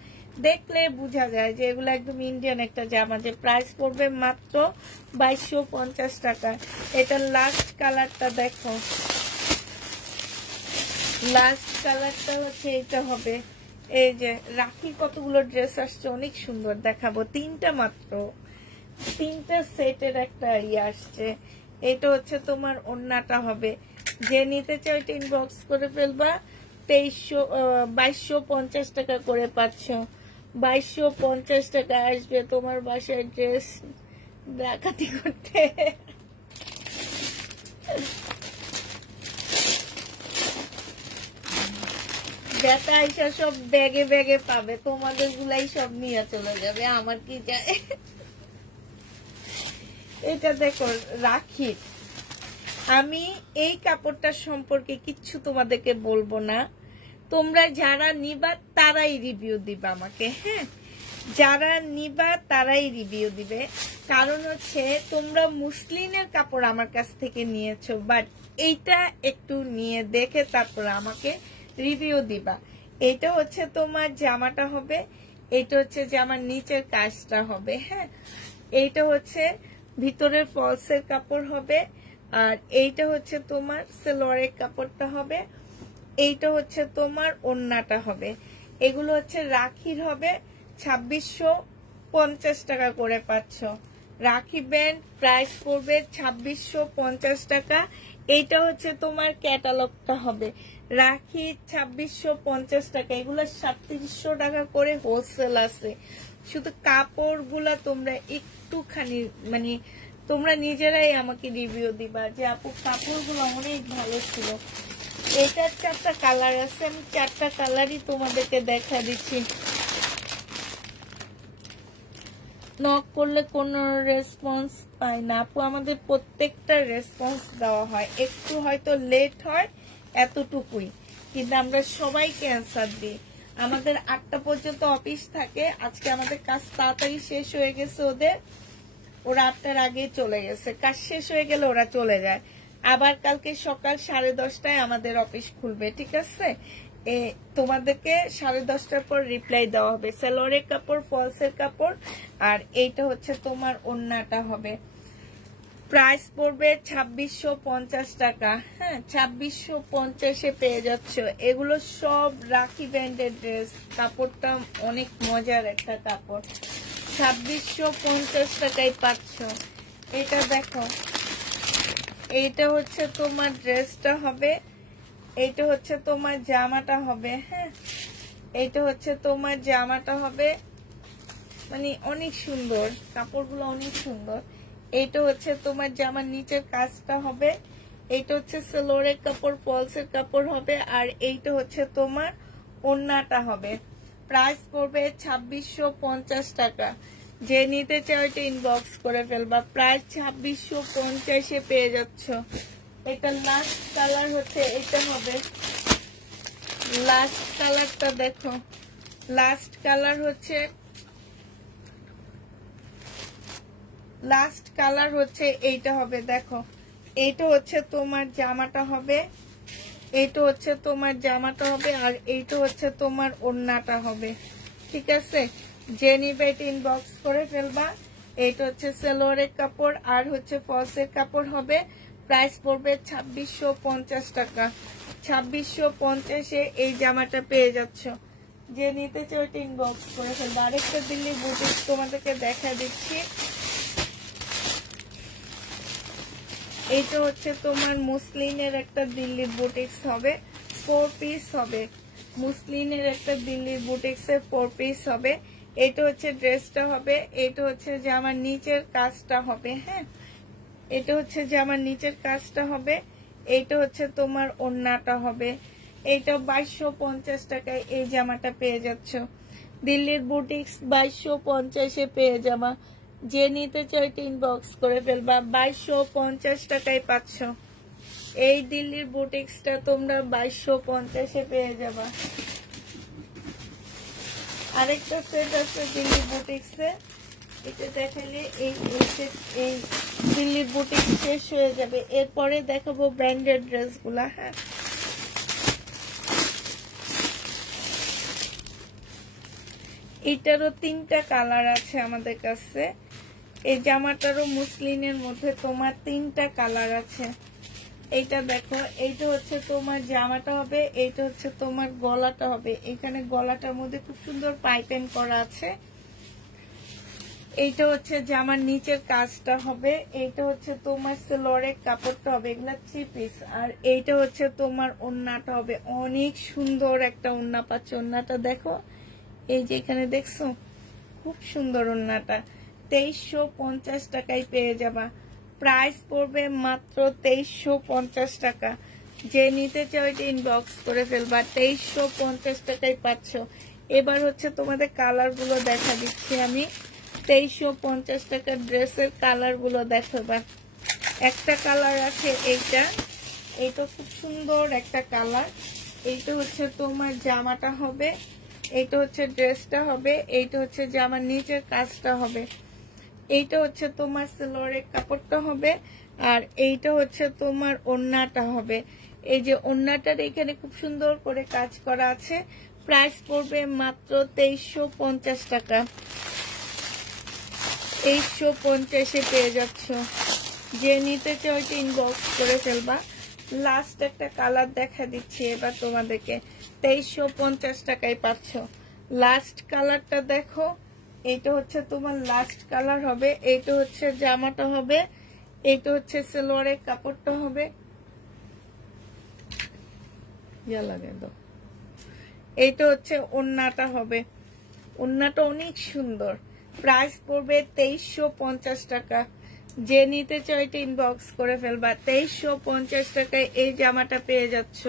দেখলে বোঝা যায় যে এগুলো একদম ইন্ডিয়ান একটা জামা। যে প্রাইস পড়বে মাত্র 2250 টাকা। এটা লাস্ট কালারটা দেখো, লাস্ট কালারটা হচ্ছে এটা হবে। এই যে রাখি কতগুলো ড্রেস আসছে, অনেক সুন্দর দেখাবো। 3টা মাত্র, 3টা সেটের একটা আসছে। এটা হচ্ছে তোমার ওড়নাটা হবে। যে নিতে চাও এটা ইনবক্স করে ফেলবা। 2250 টাকা করে পাচ্ছ। 2250 টাকা আসবে তোমার বাসায় ড্রেস ডাকাতি করতে। বেটা আইসা সব ব্যাগে ব্যাগে পাবে, তোমাদের গুলাই সব নিয়ে চলে যাবে, আমার কি যায়। এটা দেখো রাখি, আমি এই কাপড়টার সম্পর্কে কিচ্ছু তোমাদেরকে বলবো না। তোমরা যারা নিবা তারাই রিভিউ দিবা আমাকে। হ্যাঁ, যারা নিবা তারাই রিভিউ দিবে। কারণ হচ্ছে তোমরা মুসলিমের কাপড় আমার কাছ থেকে নিয়েছো, বাট এইটা একটু নিয়ে দেখে তারপর আমাকে রিভিউ দিবা। এটা হচ্ছে তোমার জামাটা হবে, এটা হচ্ছে জামার নিচের কাজটা হবে। হ্যাঁ, এইটা হচ্ছে ভিতরের ফলসের কাপড় হবে, আর এইটা হচ্ছে তোমার সালোয়ারের কাপড়টা হবে, এইটা হচ্ছে তোমার ওড়নাটা হবে। এগুলো হচ্ছে রাখির হবে। 2650 টাকা করে পাচ্ছ। রাখি ব্যান্ড প্রাইস পড়বে 2650 টাকা। এইটা হচ্ছে তোমার ক্যাটালগটা হবে। রাখি 2650 টাকা। এগুলো 3700 টাকা করে হোলসেল আছে। শুধু কাপড়গুলা তোমরা একটুখানি মানে তোমরা নিজেরাই আমাকে রিভিউ দিবা যে আপু কাপড়গুলো অনেক ভালো ছিল। এটার 4টা কালার আছে, আমি 4টা কালারই তোমাদেরকে দেখা দিচ্ছি। নক করলে কোনো রেসপন্স পাই না আপু, আমাদের প্রত্যেকটা রেসপন্স দেওয়া হয়, একটু হয়তো লেট হয় এতটুকুই, কিন্তু আমরা সবাইকে অ্যান্সার দিই। আমাদের 8টা পর্যন্ত অফিস থাকে। আজকে আমাদের কাজ তাড়াতাড়ি শেষ হয়ে গেছে ওদের, ওরা 8টার আগে চলে গেছে। কাজ শেষ হয়ে গেলে ওরা চলে যায়। আবার কালকে সকাল 10:30টায় আমাদের অফিস খুলবে, ঠিক আছে? তোমাদেরকে 10:30টার পর রিপ্লাই দেওয়া হবে। সালোয়ারের কাপড়, ফলসের কাপড়, আর এইটা হচ্ছে তোমার ওড়নাটা হবে। প্রাইস পড়বে 2650 টাকা। হ্যাঁ, 2650-এ পেয়ে যাচ্ছ। এগুলো সব রাখি ব্র্যান্ডের ড্রেস। কাপড়টা অনেক মজার একটা কাপড়। 2650 টাকায় পাচ্ছ। এটা দেখো, এইটা হচ্ছে তোমার ড্রেসটা হবে, এইটা হচ্ছে তোমার জামাটা হবে। হ্যাঁ, এইটা হচ্ছে তোমার জামাটা হবে, মানে অনেক সুন্দর, কাপড়গুলো অনেক সুন্দর। এইটা হচ্ছে তোমার জামার নিচের কাজটা হবে, এইটা হচ্ছে সেলোরের কাপড়, ফলসের কাপড় হবে, আর এইটা হচ্ছে তোমার ওড়নাটা হবে। প্রাইস পড়বে 2650 টাকা। যে নিতে চাও এটা ইনবক্স করে ফেলবা। প্রাইস 2650-এ পেয়ে যাচ্ছ। এটা লাস্ট কালার হচ্ছে, এটা হবে লাস্ট কালারটা। দেখো লাস্ট কালার হচ্ছে, লাস্ট কালার হচ্ছে এইটা হবে। দেখো এইটা হচ্ছে তোমার জামাটা হবে, এইটা হচ্ছে তোমার জামাটা হবে, আর এইটা হচ্ছে তোমার ওড়নাটা হবে। ঠিক আছে, যে নিবে এটা ইনবক্স করে ফেলবা। এইটা হচ্ছে সেলোয়ারের কাপড় আর হচ্ছে ফলসের কাপড় হবে। প্রাইস পড়বে 2650 টাকা। 2650-এ এই জামাটা পেয়ে যাচ্ছ। যে নিতে চাও এটা ইনবক্স করে ফেলবা। আরেকটা দিল্লি বুটিক তোমাদেরকে দেখা দিচ্ছি। এইটা হচ্ছে তোমার মুসলিনের একটা দিল্লির বুটিক্স হবে, 4 পিস হবে। মুসলিনের একটা দিল্লির বুটিক্সে 4 পিস হবে। এটা হচ্ছে ড্রেসটা হবে, এটা হচ্ছে জামার নিচের কাজটা হবে। হ্যাঁ, এটা হচ্ছে জামার নিচের কাজটা হবে, এইটা হচ্ছে তোমার ওড়নাটা হবে। এইটা 2250 টাকায় এই জামাটা পেয়ে যাচ্ছ। দিল্লির বুটিক্স 2250-এ পেয়ে যাবা। যে নিতে চাও এটা ইনবক্স করে ফেলবা। 2250 টাকায় পাচ্ছ এই দিল্লির বুটিক্সটা, তোমরা 2250-এ পেয়ে যাবা। আরেকটা সেট আছে দিল্লি বুটিক্সে, এটা দেখালে এই দিল্লির বুটিক শেষ হয়ে যাবে। এরপরে দেখাবো ব্র্যান্ডেড ড্রেসগুলা। হ্যাঁ, এটারও 3টা কালার আছে আমাদের কাছে। এই জামাটারও মুসলিনের মধ্যে তোমার 3টা কালার আছে। এইটা দেখো, এইটা হচ্ছে তোমার জামাটা হবে, এইটা হচ্ছে তোমার গলাটা হবে। এখানে গলাটার মধ্যে খুব সুন্দর পাইপিং করা আছে। এইটা হচ্ছে জামার নিচের কাজটা হবে, এইটা হচ্ছে তোমার সেলোয়ারের কাপড়টা হবে। এগুলা 3 পিস। আর এইটা হচ্ছে তোমার ওড়নাটা হবে। অনেক সুন্দর একটা ওড়না পাচ্ছ। ওড়নাটা দেখো, এই যে এখানে দেখছো, খুব সুন্দর ওড়নাটা। 2350 টাকায় পেয়ে যাবা। প্রাইস পড়বে মাত্র 2350 টাকা। যে নিতে চাও এটা ইনবক্স করে ফেলবা। 2350 টাকায় পাচ্ছ। এবার হচ্ছে তোমাদের কালার গুলো দেখা দিচ্ছি আমি। 2350 টাকার ড্রেসের কালার গুলো দেখাবা। একটা কালার আছে এইটা, এইটা খুব সুন্দর একটা কালার। এইটা হচ্ছে তোমার জামাটা হবে, এইটা হচ্ছে ড্রেসটা হবে, এইটা হচ্ছে জামার নিচের কাজটা হবে, এইটা হচ্ছে তোমার সেলোয়ারের কাপড়টা হবে, আর এইটা হচ্ছে তোমার ওড়নাটা হবে। এই যে ওড়নাটার এখানে খুব সুন্দর করে কাজ করা আছে। প্রাইস পড়বে মাত্র 2350 টাকা। 2350-এ পেয়ে যাচ্ছ। যে নিতে চাও এটা ইনবক্স করে ফেলবা। লাস্ট একটা কালার দেখা দিচ্ছি এবার তোমাদেরকে। 2350 টাকায় পাচ্ছ। লাস্ট কালারটা দেখো, এইটা হচ্ছে তোমার লাস্ট কালার হবে, এইটা হচ্ছে জামাটা হবে, এইটা হচ্ছে সেলোয়ারের কাপড়টা হবে। এইটা হচ্ছে ওড়নাটা হবে। ওড়নাটা অনেক সুন্দর। প্রাইস পড়বে 2350 টাকা। যে নিতে চাও এটা ইনবক্স করে ফেলবা। 2350 টাকায় এই জামাটা পেয়ে যাচ্ছ।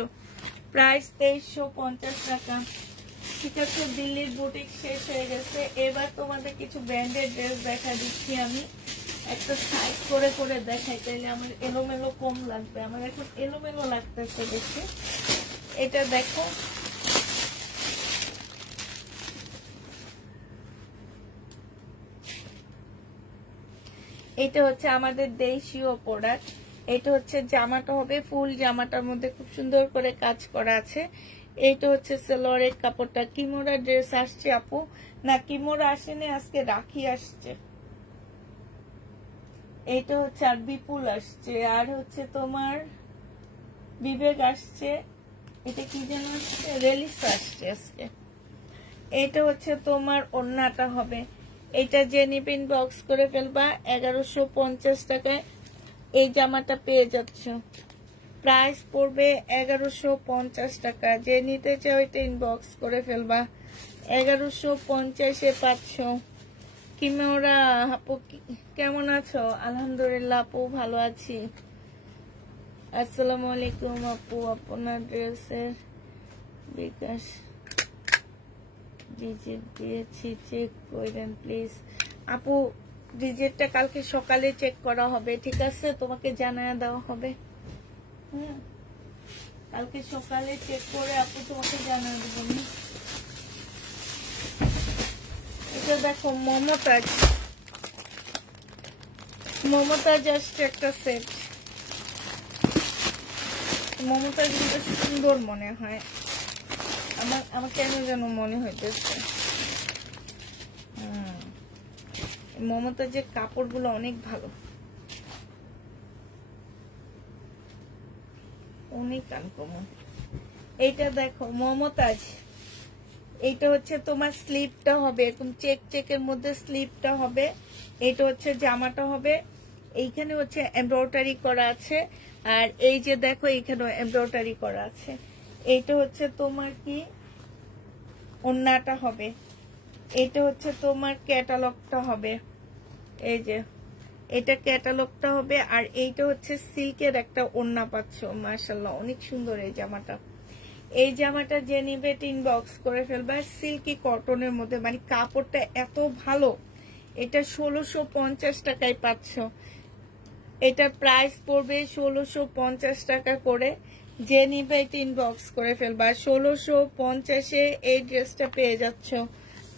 প্রাইস 2350 টাকা। ঠিক আছে, দিল্লির বুটিক শেষ হয়ে গেছে। এবার তোমাদের কিছু ব্র্যান্ডেড ড্রেস দেখা দিচ্ছি আমি। একটা সাইড করে করে দেখাই, তাইলে আমার এলোমেলো কম লাগবে। আমার এখন এলোমেলো লাগতেছে বেশি। এটা দেখো, এটা হচ্ছে আমাদের দেশীয় প্রোডাক্ট। এটা হচ্ছে জামাটা হবে, ফুল জামাটার মধ্যে খুব সুন্দর করে কাজ করা আছে। এইটা হচ্ছে সেলোয়ারের কাপড়টা। কিমোরা ড্রেস আসছে আপু? না, কিমোরা আসেনি, আজকে রাখি আসছে। এইটা হচ্ছে আর বিপুল আসছে, আর হচ্ছে তোমার বিবেক আসছে। এটা কি যেন আসছে, রেলিস আসছে আজকে। এইটা হচ্ছে তোমার ওড়নাটা হবে। এটা যে নিবে ইনবক্স করে ফেলবা। 1150 টাকায় এই জামাটা পেয়ে যাচ্ছ। প্রাইস পড়বে 1150 টাকা। যে নিতে চাও এটা ইনবক্স করে ফেলবা। 1150-এ পাচ্ছ। কিমোরা আপু কেমন আছো? আলহামদুলিল্লাহ আপু ভালো আছি। আসসালামু আলাইকুম আপু, আপনার ড্রেসের বিকাশ ডিজিট দিয়েছি, চেক করেন প্লিজ। আপু ডিজিটটা কালকে সকালে চেক করা হবে, ঠিক আছে? তোমাকে জানায় দেওয়া হবে। কালকে সকালে চেক করে আপু তোমাকে জানিয়ে দেবো। এটা দেখো মমতাজ, মমতাজ আসছে একটা সেট। মমতাজ কিন্তু সুন্দর মনে হয় আমার কেন যেন মনে হইতেছে। মমতাজের কাপড়গুলো অনেক ভালো, অনেক আনকমন। এইটা দেখো মমতাজ, এইটা হচ্ছে তোমার স্লিপটা হবে এরকম চেক চেকের মধ্যে স্লিপটা হবে। এইটা হচ্ছে জামাটা হবে, এইখানে হচ্ছে এমব্রয়ডারি করা আছে। আর এই যে দেখো এইখানে এমব্রয়ডারি করা আছে। এইটা হচ্ছে তোমার কি ওড়নাটা হবে। এটা হচ্ছে তোমার ক্যাটালগটা হবে। এই যে এটা ক্যাটালগটা হবে। আর এইটা হচ্ছে সিল্কের একটা ওড়না পাচ্ছ। মাশাআল্লাহ অনেক সুন্দর এই জামাটা। এই জামাটা যে নিবে ইনবক্স করে ফেলবে। সিল্কি কটনের মধ্যে, মানে কাপড়টা এত ভালো। এটা 1650 টাকায় পাচ্ছ। এটার প্রাইস পড়বে 1650 টাকা করে। যে নিবে এটা ইনবক্স করে ফেলবা। 1650-এ এই ড্রেসটা পেয়ে যাচ্ছ।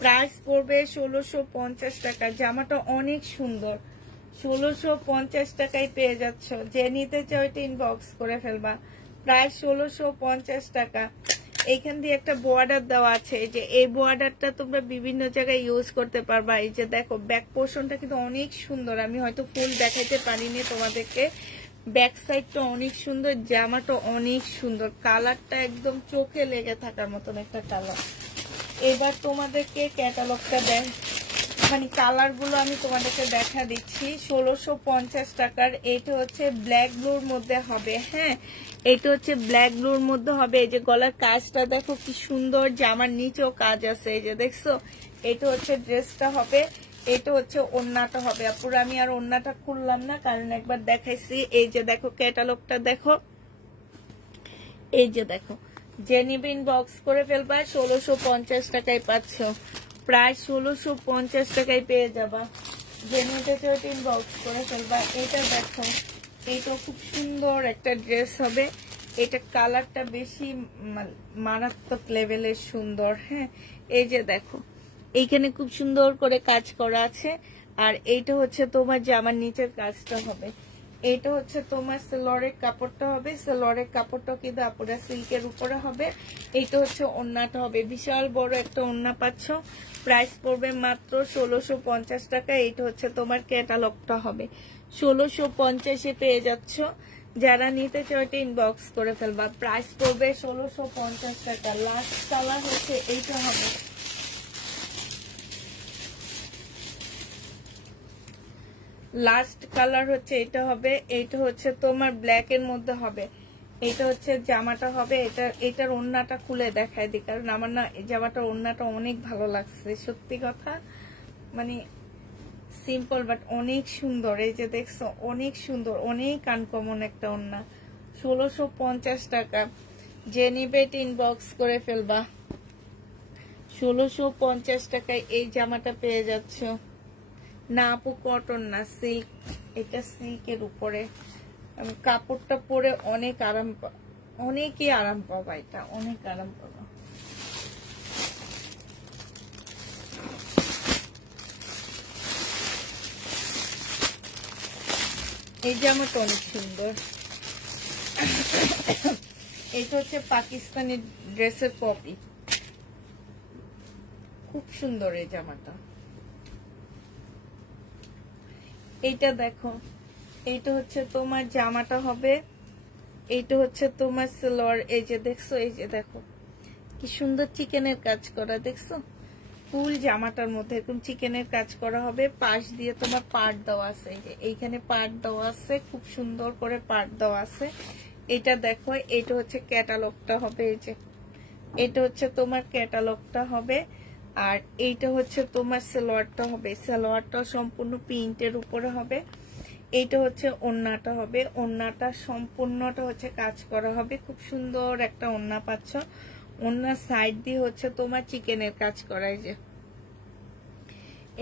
প্রাইস পড়বে 1650 টাকা। জামাটা অনেক সুন্দর, 1650 টাকায় পেয়ে যাচ্ছ। যে নিতে চাও এটা ইনবক্স করে ফেলবা। প্রায় 1650 টাকা। এইখান দিয়ে একটা বর্ডার দেওয়া আছে। এই যে এই বর্ডারটা তোমরা বিভিন্ন জায়গায় ইউজ করতে পারবা। এই যে দেখো ব্যাক পোর্শনটা কিন্তু অনেক সুন্দর। আমি হয়তো ফুল দেখাইতে পারিনি তোমাদেরকে। ব্যাক সাইডটা অনেক সুন্দর, জামাটা অনেক সুন্দর, কালারটা একদম চোখে লেগে থাকার মতন একটা কালার। এবার তোমাদেরকে ক্যাটালগটা দেয়, মানে কালার গুলো আমি তোমাদেরকে দেখা দিচ্ছি। 1650 টাকার। এটা হচ্ছে ব্ল্যাক ব্লুর মধ্যে হবে। হ্যাঁ, এটা হচ্ছে ব্ল্যাক ব্লুর মধ্যে হবে। এই যে গলার কাজটা দেখো কি সুন্দর, জামার নিচেও কাজ আছে। এই যে দেখছো, এটা হচ্ছে ড্রেসটা হবে। এটা হচ্ছে ওড়নাটা হবে। আপুরা আমি আর ওড়নাটা খুললাম না, কারণ একবার দেখাইছি। এই যে দেখো ক্যাটালগটা দেখো, এই যে দেখো। যে নিবে ইনবক্স করে ফেলবা। 1650 টাকায় পাচ্ছ। প্রায় 1650 টাকায় পেয়ে যাবা। যে নিতে চাও ইনবক্স করে ফেলবা। এটা দেখো, এটা খুব সুন্দর একটা ড্রেস হবে। এটা কালারটা বেশি মারাত্মক লেভেলের সুন্দর। হ্যাঁ, এই যে দেখো এইখানে খুব সুন্দর করে কাজ করা আছে। আর এইটা হচ্ছে তোমার জামার নিচের কাজটা হবে। এটা হচ্ছে তোমার সেলরের কাপড়টা হবে। সেলরের কাপড়টা কিন্তু আপুরা সিল্কের উপরে হবে। এইটা হচ্ছে ওড়নাটা হবে। বিশাল বড় একটা ওড়না পাচ্ছ। প্রাইস পড়বে মাত্র 1650 টাকা। এইটা হচ্ছে তোমার ক্যাটালগটা হবে। 1650-এ পেয়ে যাচ্ছ। যারা নিতে চাও এটা ইনবক্স করে ফেলবা। প্রাইস পড়বে 1650 টাকা। লাস্ট কালার হচ্ছে এইটা হবে। লাস্ট কালার হচ্ছে এটা হবে। এইটা হচ্ছে তোমার ব্ল্যাক এর মধ্যে হবে। এটা হচ্ছে জামাটা হবে। এটার ওড়নাটা খুলে দেখায় দিই, কারণ আমার না এই জামাটার ওড়নাটা অনেক ভালো লাগছে। সত্যি কথা, মানে সিম্পল বাট অনেক সুন্দর। এই যে দেখছো অনেক সুন্দর, অনেক আনকমন একটা ওড়না। 1650 টাকা। যে নিবে ইনবক্স করে ফেলবা। 1650 টাকায় এই জামাটা পেয়ে যাচ্ছ। না আপু কটন না, সিল্ক। এটা সিল্কের উপরে। কাপড়টা পরে অনেক আরাম, অনেকই আরাম পাবা। এটা অনেক আরাম পাবা। এই জামাটা অনেক সুন্দর। এটা হচ্ছে পাকিস্তানি ড্রেসের কপি। খুব সুন্দর এই জামাটা। এইটা দেখো, এইটা হচ্ছে তোমার জামাটা হবে। এইটা হচ্ছে তোমার সালোয়ার। এই যে দেখছো, এই যে দেখো কি সুন্দর চিকেনের কাজ করা, দেখছো? ফুল জামাটার মধ্যে এরকম চিকেনের কাজ করা হবে। পাশ দিয়ে তোমার পাড় দেওয়া আছে। এই যে এইখানে পাড় দেওয়া আছে, খুব সুন্দর করে পাড় দেওয়া আছে। এটা দেখো, এটা হচ্ছে ক্যাটালগটা হবে, এই যে এটা হচ্ছে তোমার ক্যাটালগটা হবে। আর এইটা হচ্ছে তোমার সালোয়ারটা হবে, সালোয়ারটা সম্পূর্ণ প্রিন্টের উপরে হবে। এইটা হচ্ছে ওড়নাটা হবে, ওড়নাটা সম্পূর্ণটা হচ্ছে কাজ করা হবে, খুব সুন্দর একটা ওড়না পাচ্ছ। ওড়নার সাইড দিয়ে হচ্ছে তোমার চিকেনের কাজ করা। এই যে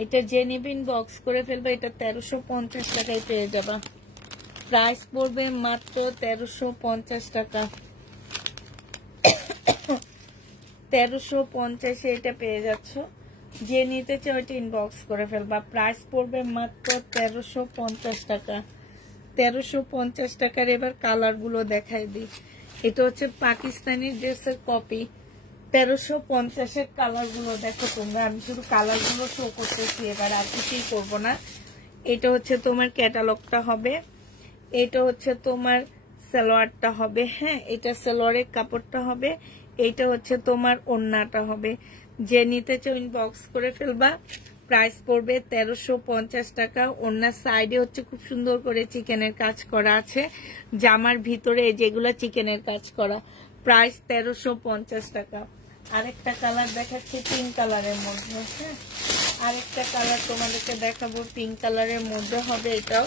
এটা যে নিবেন বক্স করে ফেলবে, এটা 1350 টাকায় পেয়ে যাবা। প্রাইস পড়বে মাত্র 1350 টাকা। 1350 এটা পেয়ে যাচ্ছ। যে নিতে চাও এটা ইনবক্স করে ফেলবা। প্রাইস পড়বে মাত্র 1350 টাকা। 1350 টাকার এবার কালার গুলো দেখাই দিই। এটা হচ্ছে পাকিস্তানি ড্রেসের কপি। 1350 কালার গুলো দেখো তোমরা, আমি শুধু কালার গুলো শো করতেছি, এবার আর কিছুই করবো না। এটা হচ্ছে তোমার ক্যাটালগটা হবে, এটা হচ্ছে তোমার সালোয়ারটা হবে। হ্যাঁ, এটা সালোয়ারের কাপড়টা হবে, এইটা হচ্ছে তোমার ওড়নাটা হবে। যে নিতে চাও ইনবক্স করে ফেলবা। প্রাইস পড়বে 1350 টাকা। ওড়নার সাইডে হচ্ছে খুব সুন্দর করে চিকেনের কাজ করা আছে, জামার ভিতরে যেগুলো চিকেনের কাজ করা। প্রাইস 1350 টাকা। আরেকটা কালার দেখাচ্ছি পিঙ্ক কালারের মধ্যে। হ্যাঁ, আরেকটা কালার তোমাদেরকে দেখাবো পিঙ্ক কালারের মধ্যে হবে। এটাও,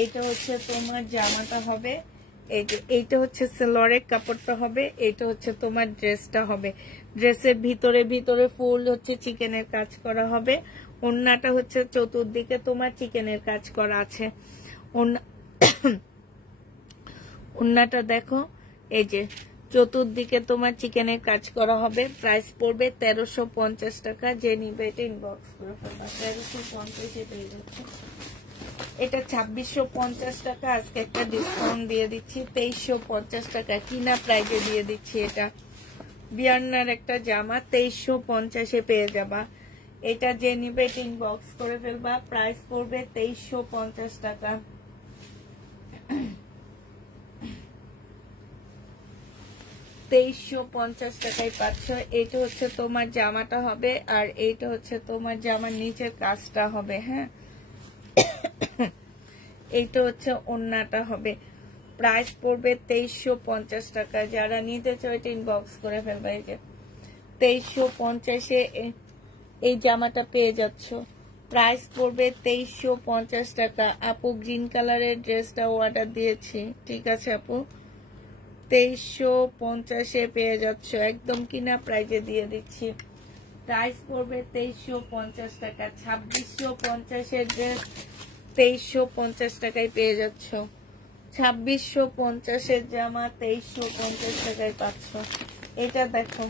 এইটা হচ্ছে তোমার জামাটা হবে, এইটা হচ্ছে সালোয়ারের কাপড়টা হবে, এইটা হচ্ছে তোমার ড্রেসটা হবে। ড্রেসের ভিতরে ভিতরে ফুল হচ্ছে চিকেনের কাজ করা হবে। ওড়নাটা হচ্ছে চতুর্দিকে তোমার চিকেনের কাজ করা আছে। ওড়নাটা দেখো, এই যে চতুর্দিকে তোমার চিকেনের কাজ করা হবে। প্রাইস পড়বে 1350 টাকা। যে নিবে এটা ইনবক্স করে ফেলবা। 1350 পেয়ে যাচ্ছে। এটা 2650 টাকা, আজকে একটা ডিসকাউন্ট দিয়ে দিচ্ছি 2350 টাকা কিনা প্রাইজে দিয়ে দিচ্ছি। এটা বিয়ান্নার একটা জামা 2350 পেয়ে যাবা। এটা যে নিবে এটা ইনবক্স করে ফেলবা। প্রাইস পড়বে 2350 টাকা। 2350 টাকায় পাচ্ছ। এটা হচ্ছে তোমার জামাটা হবে, আর এইটা হচ্ছে তোমার জামার নিচের কাজটা হবে। হ্যাঁ, এইটা হচ্ছে ওড়নাটা হবে। প্রাইস পড়বে 2350 টাকা। যারা নিতে চাও এটা ইনবক্স করে ফেলবে। এই যে 2350 এই জামাটা পেয়ে যাচ্ছ। প্রাইস পড়বে 2350 টাকা। আপু গ্রিন কালারের ড্রেসটা অর্ডার দিয়েছি, ঠিক আছে আপু, 2350 পেয়ে যাচ্ছ, একদম কিনা প্রাইজে দিয়ে দিচ্ছি। প্রাইস পড়বে 2350 টাকা। 2650 ড্রেস 2350 টাকায় পেয়ে যাচ্ছ। 2650 জামা 2350 টাকায় পাচ্ছ। এটা দেখো,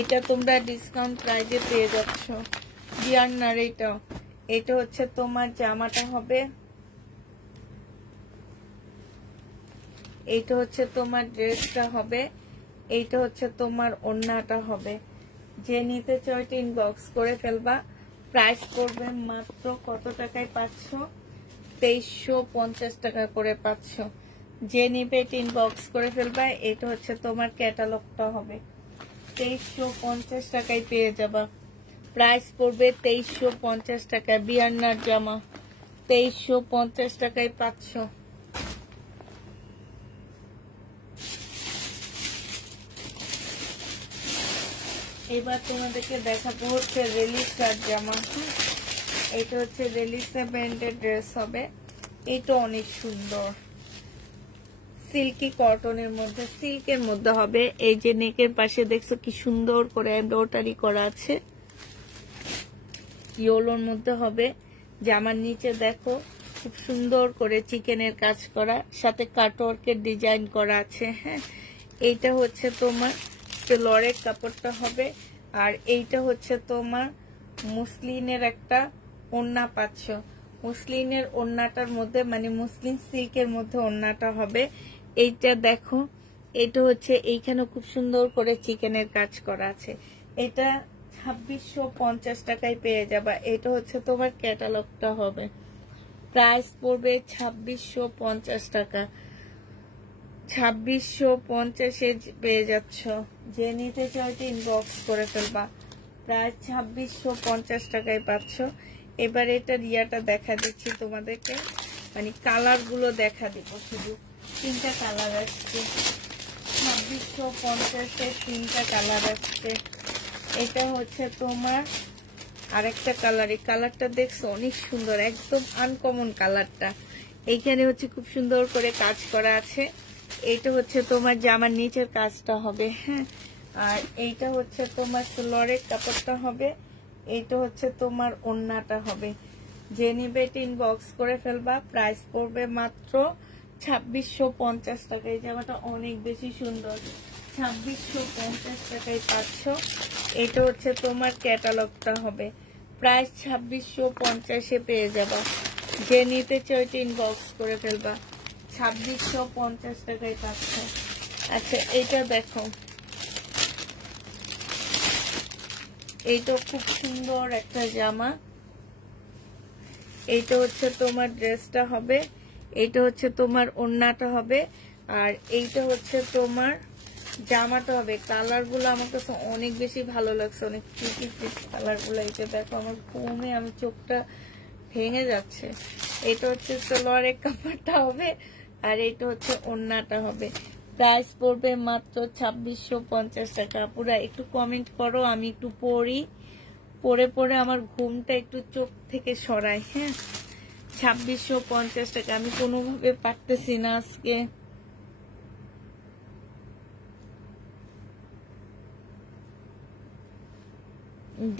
এটা তোমরা ডিসকাউন্ট প্রাইজে পেয়ে যাচ্ছ। বিয়ান্নার এটা হচ্ছে তোমার জামাটা হবে, এইটা হচ্ছে তোমার ড্রেসটা হবে, এইটা হচ্ছে তোমার ওড়নাটা হবে। যে নিতে চাও এটা ইনবক্স করে ফেলবা। প্রাইস করবে মাত্র কত টাকায় পাচ্ছ? 2350 টাকা করে পাচ্ছ। যে নিবে এটা ইনবক্স করে ফেলবা। এটা হচ্ছে তোমার ক্যাটালগটা হবে, 2350 টাকায় পেয়ে যাবা। প্রাইস পড়বে 2350 টাকা। বিয়ান্নার জামা 2350 টাকায় পাচ্ছ। এবার তোমাদেরকে দেখাবো হচ্ছে রেলিসার জামা। এটা হচ্ছে রেলিসা ব্র্যান্ডের ড্রেস হবে। এটা অনেক সুন্দর, সিল্কি কটনের মধ্যে, সিল্কের মধ্যে হবে। এই যে নেকের পাশে দেখছো কি সুন্দর করে এমব্রয়ডারি করা আছে, ইয়েলোর মধ্যে হবে। জামার নিচে দেখো খুব সুন্দর করে চিকেনের কাজ করা, সাথে কাটওয়ার্কের ডিজাইন করা আছে। হ্যাঁ, এইটা হচ্ছে তোমার লরের কাপড়টা হবে, আর এইটা হচ্ছে তোমার মুসলিনের একটা ওড়না পাচ্ছ। মুসলিনের ওড়নাটার মধ্যে মানে মুসলিম সিল্কের মধ্যে ওড়নাটা হবে। এইটা দেখো, এটা হচ্ছে এইখানে খুব সুন্দর করে চিকেনের কাজ করা আছে। এটা 2650 টাকায় পেয়ে যাবা। এটা হচ্ছে তোমার ক্যাটালগটা হবে। প্রাইস পড়বে 2650 টাকা। 2650 পেয়ে যাচ্ছ। যে নিতে চাও এটা ইনবক্স করে ফেলবা। প্রায় 2650 টাকায় পাচ্ছ। এবার এটা রিয়াটা দেখা দিচ্ছি তোমাদেরকে। মানে কালার গুলো দেখা দিব, শুধু 3টা কালার আসছে 2650-এর 3টা কালার আসছে। এটা হচ্ছে তোমার আরেকটা কালার, এই কালারটা দেখছো অনেক সুন্দর, একদম আনকমন কালারটা। এইখানে হচ্ছে খুব সুন্দর করে কাজ করা আছে। এইটা হচ্ছে তোমার জামার নিচের কাজটা হবে, হ্যাঁ। আর এইটা হচ্ছে তোমার সালোয়ারের কাপড়টা হবে, এইটা হচ্ছে তোমার ওড়নাটা হবে। যে নিবে ইনবক্স করে ফেলবা। প্রাইস পড়বে মাত্র 2650 টাকা। এই জামাটা অনেক বেশি সুন্দর, 2650 টাকায় পাচ্ছ। এটা হচ্ছে তোমার ক্যাটালগটা হবে, প্রাইস 2650-এ পেয়ে যাবা। যে নিতে চাও ইনবক্স করে ফেলবা, 2650 টাকায় পাচ্ছ। আচ্ছা এটা দেখো, এইটা খুব সুন্দর একটা জামা। এইটা হচ্ছে তোমার ড্রেসটা হবে, এইটা হচ্ছে তোমার ওড়নাটা হবে, আর এইটা হচ্ছে তোমার জামাটা হবে। কালার গুলো আমার কাছে অনেক বেশি ভালো লাগছে, অনেক কিউটি কালার গুলো। এইটা দেখো আমার ঘুমে আমি চোখটা ভেঙে যাচ্ছে। এটা হচ্ছে সালোয়ারের কাপড়টা হবে, আর এইটা হচ্ছে ওড়নাটা হবে। প্রাইস পড়বে মাত্র 2650 টাকা। পুরা একটু কমেন্ট করো, আমি একটু পড়ি, পরে পরে আমার ঘুমটা একটু চোখ থেকে সরাই, হ্যাঁ। 2650 টাকা, আমি কোনোভাবে পারতেছি না আজকে।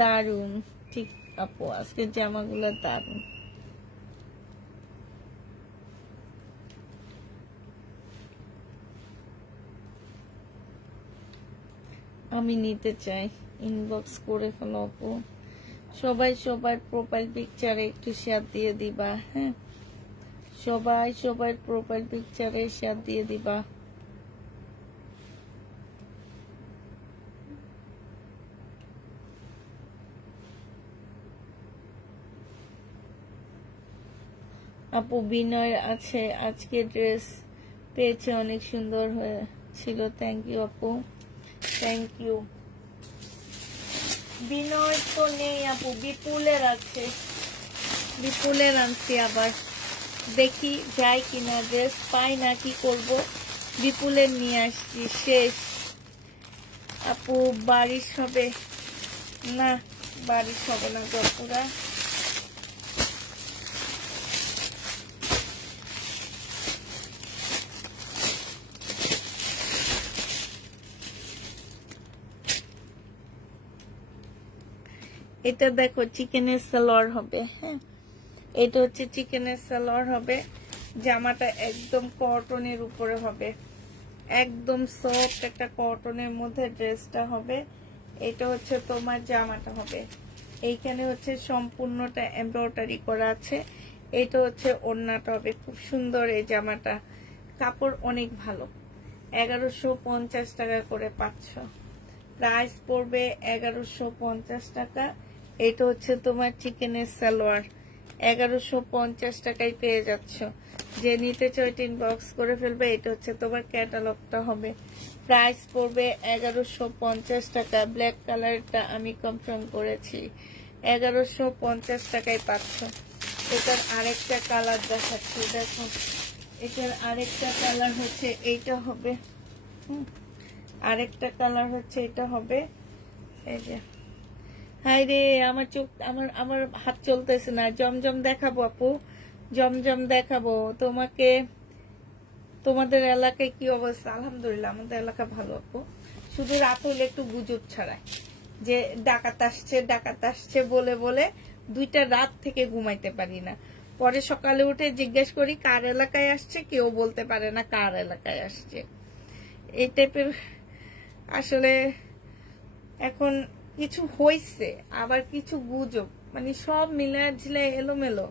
দারুন, ঠিক আপু, আজকে জামাগুলো দারুন। আমি নিতে চাই, ইনবক্স করে ফেলো আপু। সবাই সবার প্রোফাইল পিকচারে একটু শেয়ার দিয়ে দিবা, হ্যাঁ। সবাই সবার প্রোফাইল পিকচারে শেয়ার দিয়ে দিবা। আপু বিনয় আছে, আজকে ড্রেস পেয়েছে, অনেক সুন্দর হয়েছিল। থ্যাংক ইউ আপু, থ্যাংক ইউ। বিনয় তো নেই আপু, বিপুলের আছে, বিপুলের আনছি আবার। দেখি যাই কিনা, ড্রেস পাই না, কি করব। বিপুলের নিয়ে আসছি, শেষ আপু। বারিশ হবে না, বারিশ হবে না গপুরা। এটা দেখো চিকেনের সালোয়ার হবে, হ্যাঁ। এটা হচ্ছে চিকেনের সালোয়ার হবে। জামাটা একদম কটনের উপরে হবে, একদম সফট একটা কটনের মধ্যে ড্রেসটা হবে। এটা হচ্ছে তোমার জামাটা হবে। এইখানে হচ্ছে সম্পূর্ণটা এমব্রয়ডারি করা আছে। এটা হচ্ছে ওড়নাটা হবে, খুব সুন্দর এই জামাটা। কাপড় অনেক ভালো। 1150 টাকা করে পাচ্ছ। প্রাইস পড়বে 1150 টাকা। এটা হচ্ছে তোমার চিকেনের সালোয়ার, 1150 টাকায় পেয়ে যাচ্ছ। যে নিতে চাও ইনবক্স করে ফেলবে। এটা হচ্ছে তোমার ক্যাটালগটা হবে, প্রাইস পড়বে 1150 টাকা। ব্ল্যাক কালারটা আমি কনফার্ম করেছি, 1150 টাকায় পাচ্ছ। এটার আরেকটা কালার দেখাচ্ছি, দেখো। এটার আরেকটা কালার হচ্ছে এইটা হবে, আরেকটা কালার হচ্ছে এটা হবে। এই যে, হাই রে আমার চোখ, আমার হাত চলতেছে না। জমজম দেখাবো আপু, জমজম দেখাবো তোমাকে। তোমাদের এলাকায় কি অবস্থা? আলহামদুলিল্লাহ আমাদের এলাকা ভালো আপু। শুধু রাত হইলে একটু গুজব ছড়ায় যে ডাকাত আসছে, ডাকাত আসছে বলে বলে 2টা রাত থেকে ঘুমাইতে পারি না। পরে সকালে উঠে জিজ্ঞেস করি কার এলাকায় আসছে, কেউ বলতে পারে না কার এলাকায় আসছে। এই টাইপের আসলে এখন কিছু হইছে, আবার কিছু গুজব, মানে সব মিলায় ঝিলায় এলোমেলো।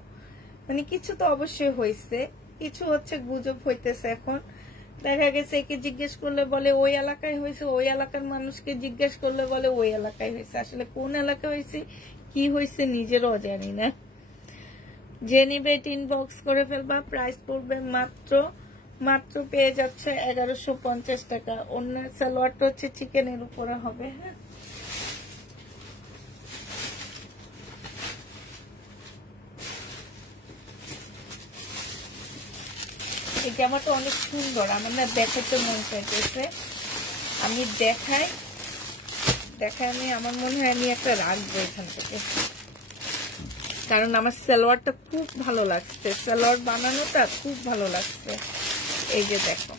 মানে কিছু তো অবশ্যই হয়েছে, কিছু হচ্ছে গুজব হইতেছে। এখন দেখা গেছে একে জিজ্ঞেস করলে বলে ওই এলাকায় হয়েছে, ওই এলাকার মানুষকে জিজ্ঞেস করলে বলে ওই এলাকায় হয়েছে। আসলে কোন এলাকায় হয়েছে, কি হয়েছে নিজেরও জানি না। যে নিবে ইনবক্স করে ফেলবা। প্রাইস পড়বে মাত্র পেয়ে যাচ্ছে 1150 টাকা। অন্য সালোয়ারটা হচ্ছে চিকেনের উপরে হবে, হ্যাঁ। এই জামাটা অনেক সুন্দর, আমার না দেখাতে মন চাইতেছে, আমি দেখাই আমি, আমার মনে হয় আমি একটা রাখবো এখান থেকে, কারণ আমার সালোয়ারটা খুব ভালো লাগছে, সালোয়ার বানানোটা খুব ভালো লাগছে। এই যে দেখো,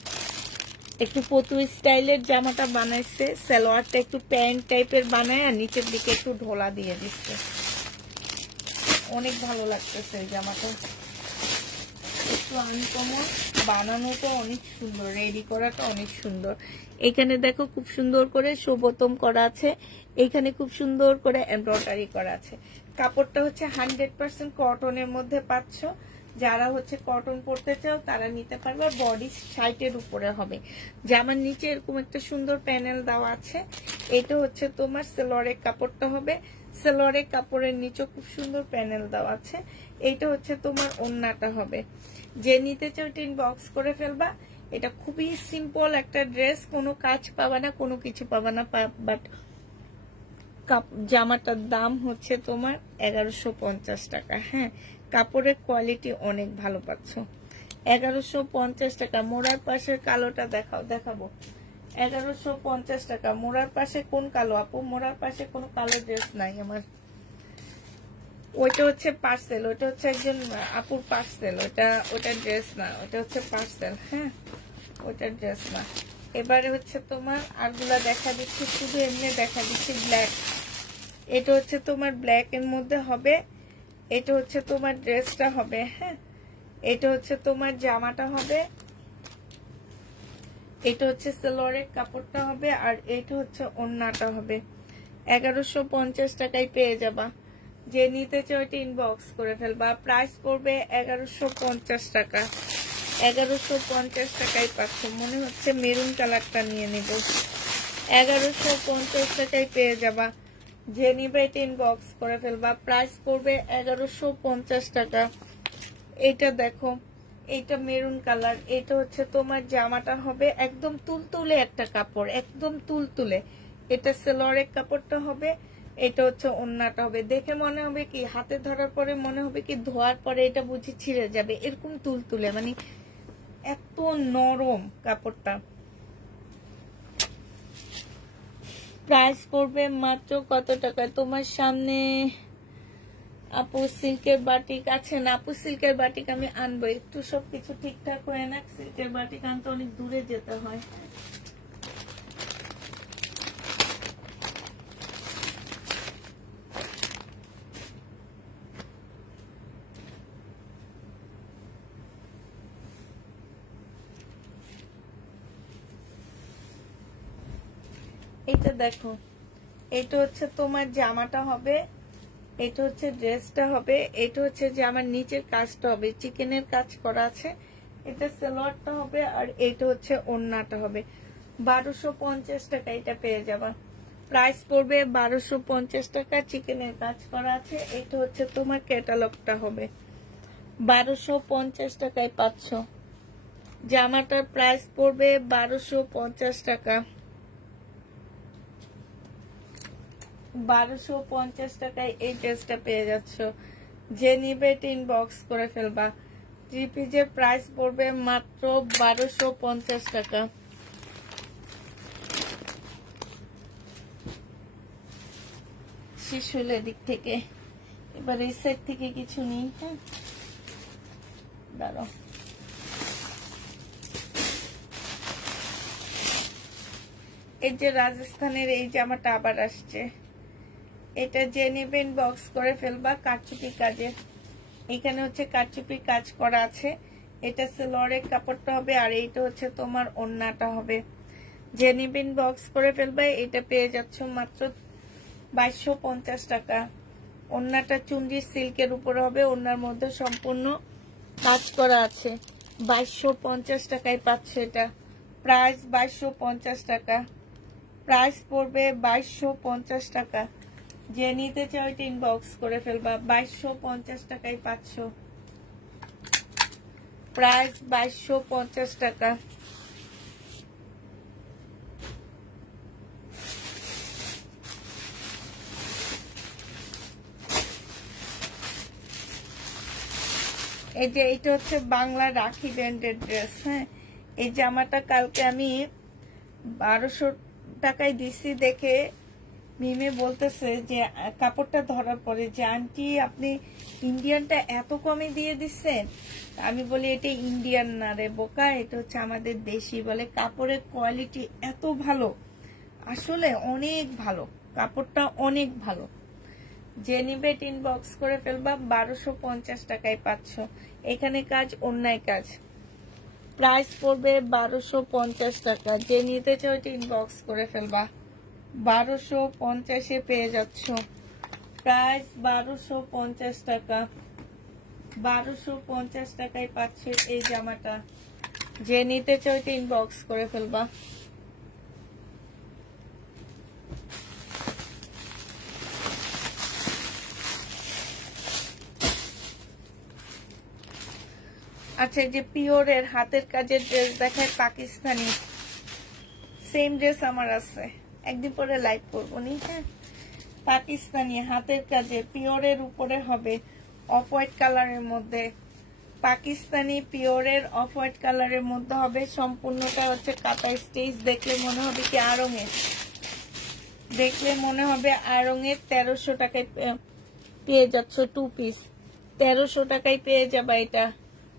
একটু পতু স্টাইলের জামাটা বানাইছে, সালোয়ারটা একটু প্যান্ট টাইপের বানায় আর নিচের দিকে একটু ঢোলা দিয়ে দিচ্ছে, অনেক ভালো লাগতেছে এই জামাটা, একটু আনকমন, বানানোটা অনেক সুন্দর, রেডি করাটা অনেক সুন্দর। এখানে দেখো খুব সুন্দর করে সুবোতম করা আছে, এখানে খুব সুন্দর করে এমব্রয়ডারি করা আছে। কাপড়টা হচ্ছে 100% কটনের মধ্যে পাচ্ছ, যারা হচ্ছে কটন পরতে চাও তারা নিতে পারবে। বডি সাইটের উপরে হবে, জামার নিচে এরকম একটা সুন্দর প্যানেল দেওয়া আছে। এটা হচ্ছে তোমার সালোয়ারের কাপড়টা হবে, সালোয়ারের কাপড়ের নিচে খুব সুন্দর প্যানেল দেওয়া আছে। এইটা হচ্ছে তোমার ওড়নাটা হবে, যে নিতে চাও ইনবক্স করে ফেলবা। এটা খুবই সিম্পল একটা ড্রেস, কোনো কাজ পাবা না, কোনো কিছু পাবা না, বাট জামাটার দাম হচ্ছে তোমার 1150 টাকা। হ্যাঁ, কাপড়ের কোয়ালিটি অনেক ভালো পাচ্ছ, 1150 টাকা। মোড়ার পাশের কালোটা দেখাবো, 1150 টাকা। মোড়ার পাশে কোন কালো আপু? মোড়ার পাশে কোনো কালো ড্রেস নাই আমার, ওইটা হচ্ছে পার্সেল, ওইটা হচ্ছে একজন আপুর পার্সেল, ওটা ড্রেস না, ওটা হচ্ছে পার্সেল। হ্যাঁ, ওটা ড্রেস না। এবারে হচ্ছে তোমার আরগুলা দেখা দিচ্ছি, শুধু এমনি দেখা দিচ্ছি। ব্ল্যাক, এটা হচ্ছে তোমার ব্ল্যাক এর মধ্যে হবে, এটা হচ্ছে তোমার ড্রেসটা হবে। হ্যাঁ, এটা হচ্ছে তোমার জামাটা হবে, এটা হচ্ছে সালোয়ারের কাপড়টা হবে, আর এটা হচ্ছে ওড়নাটা হবে। 1150 টাকায় পেয়ে যাবা, যে নিতে চাও এটা ইনবক্স করে ফেলবা। প্রাইস পড়বে 1150 টাকা, 1150 টাকায় পাচ্ছ। মনে হচ্ছে মেরুন কালারটা নিয়ে নিব, 1150 টাকায় পেয়ে যাবা, যে নিবে এটা ইনবক্স করে ফেলবা। প্রাইস পড়বে 1150 টাকা। এটা দেখো, এটা মেরুন কালার, এটা হচ্ছে তোমার জামাটা হবে একদম তুলতুলে একটা কাপড়, একদম তুলতুলে। এটা সালোয়ারের কাপড়টা হবে, এটা হচ্ছে ওড়নাটা হবে। দেখে মনে হবে কি, হাতে ধরার পরে মনে হবে কি ধোয়ার পরে এটা বুঝি ছিঁড়ে যাবে, এরকম তুলতুলে, মানে এত নরম কাপড়টা। প্রাইস পড়বে মাত্র কত টাকা? তোমার সামনে আপু সিল্কের বাটিক আছে না? আপু সিল্কের বাটিক আমি আনবো, একটু সবকিছু ঠিকঠাক হয়ে না, সিল্কের বাটিক আনতে অনেক দূরে যেতে হয়। এটা দেখো, এটা হচ্ছে তোমার জামাটা হবে, এটা হচ্ছে ড্রেসটা হবে, এটা হচ্ছে জামার নিচের কাজটা হবে, চিকেনের কাজ করা আছে। এটা সালোয়ারটা হবে, আর এটা হচ্ছে ওড়নাটা হবে। 1250 টাকা এটা পেয়ে যাবা। প্রাইস পড়বে 1250 টাকা, চিকেনের কাজ করা আছে। এটা হচ্ছে তোমার ক্যাটালগটা হবে, 1250 টাকায় পাচ্ছ। জামাটার প্রাইস পড়বে 1250 টাকা, 1250 টাকায় এই ড্রেসটা পেয়ে যাচ্ছ। যে নিবে এটা ইনবক্স করে ফেলবা। 3 পিসের প্রাইস পড়বে মাত্র 1250 টাকা। শেষ হলো এদিক থেকে, এবার এই সাইড থেকে কিছু নেই। হ্যাঁ, দাঁড়াও, এই যে রাজস্থানের এই জামাটা আবার আসছে, এটা যে নেবে ইনবক্স করে ফেলবা। কারচুপি কাজের, এখানে হচ্ছে কারচুপি কাজ করা আছে। এটা সালোয়ারের কাপড়টা হবে, আর এইটা হচ্ছে তোমার ওড়নাটা হবে। যে নেবে ইনবক্স করে ফেলবা। এটা পেয়ে যাচ্ছ মাত্র 2250 টাকা। ওড়নাটা চুনরি সিল্কের উপরে হবে, ওড়নার মধ্যে সম্পূর্ণ কাজ করা আছে। 2250 টাকায় পাচ্ছে এটা। প্রাইস 2250 টাকা, প্রাইস পড়বে 2250 টাকা। যে নিতে চাও এটা ইনবক্স করে ফেলবা। 2250 টাকায় পাচ্ছ, প্রাইস 2250 টাকা। এই যে এটা হচ্ছে বাংলা রাখি ব্র্যান্ডের ড্রেস। হ্যাঁ, এই জামাটা কালকে আমি 1200 টাকায় দিছি দেখে মিমে বলতেছে যে কাপড়টা ধরার পরে যে আন্টি আপনি ইন্ডিয়ানটা এত কমে দিয়ে দিচ্ছেন। আমি বলি এটা ইন্ডিয়ান না রে বোকা, এটা হচ্ছে আমাদের দেশি। বলে কাপড়ের কোয়ালিটি এত ভালো, আসলে অনেক ভালো, কাপড়টা অনেক ভালো। যে নিবে ইনবক্স করে ফেলবা, 1250 টাকায় পাচ্ছ। এখানে কাজ অন্যায় কাজ, প্রাইস পড়বে 1250 টাকা। যে নিতে চাও ইনবক্স করে ফেলবা, 1250-এ পেয়ে যাচ্ছ। প্রাইস 1250 টাকা, 1250 টাকায় পাচ্ছ এই জামাটা। যে নিতে চাও ইনবক্স করে ফেলবা। আচ্ছা, যে পিওরের হাতের কাজের ড্রেস দেখায় পাকিস্তানি, সেম ড্রেস আমার আছে, একদিন পরে লাইভ করবো নি। হ্যাঁ, পাকিস্তানি হাতের কাজে পিওরের উপরে হবে অফ হোয়াইট কালারের মধ্যে, পাকিস্তানি পিওরের অফ হোয়াইট কালারের মধ্যে হবে। সম্পূর্ণটা হচ্ছে কাটা স্টেজ। দেখলে মনে হবে কি আড়ঙের, দেখলে মনে হবে আড়ঙের। 1300 টাকায় পেয়ে যাচ্ছ 2 পিস, 1300 টাকায় পেয়ে যাবা এটা।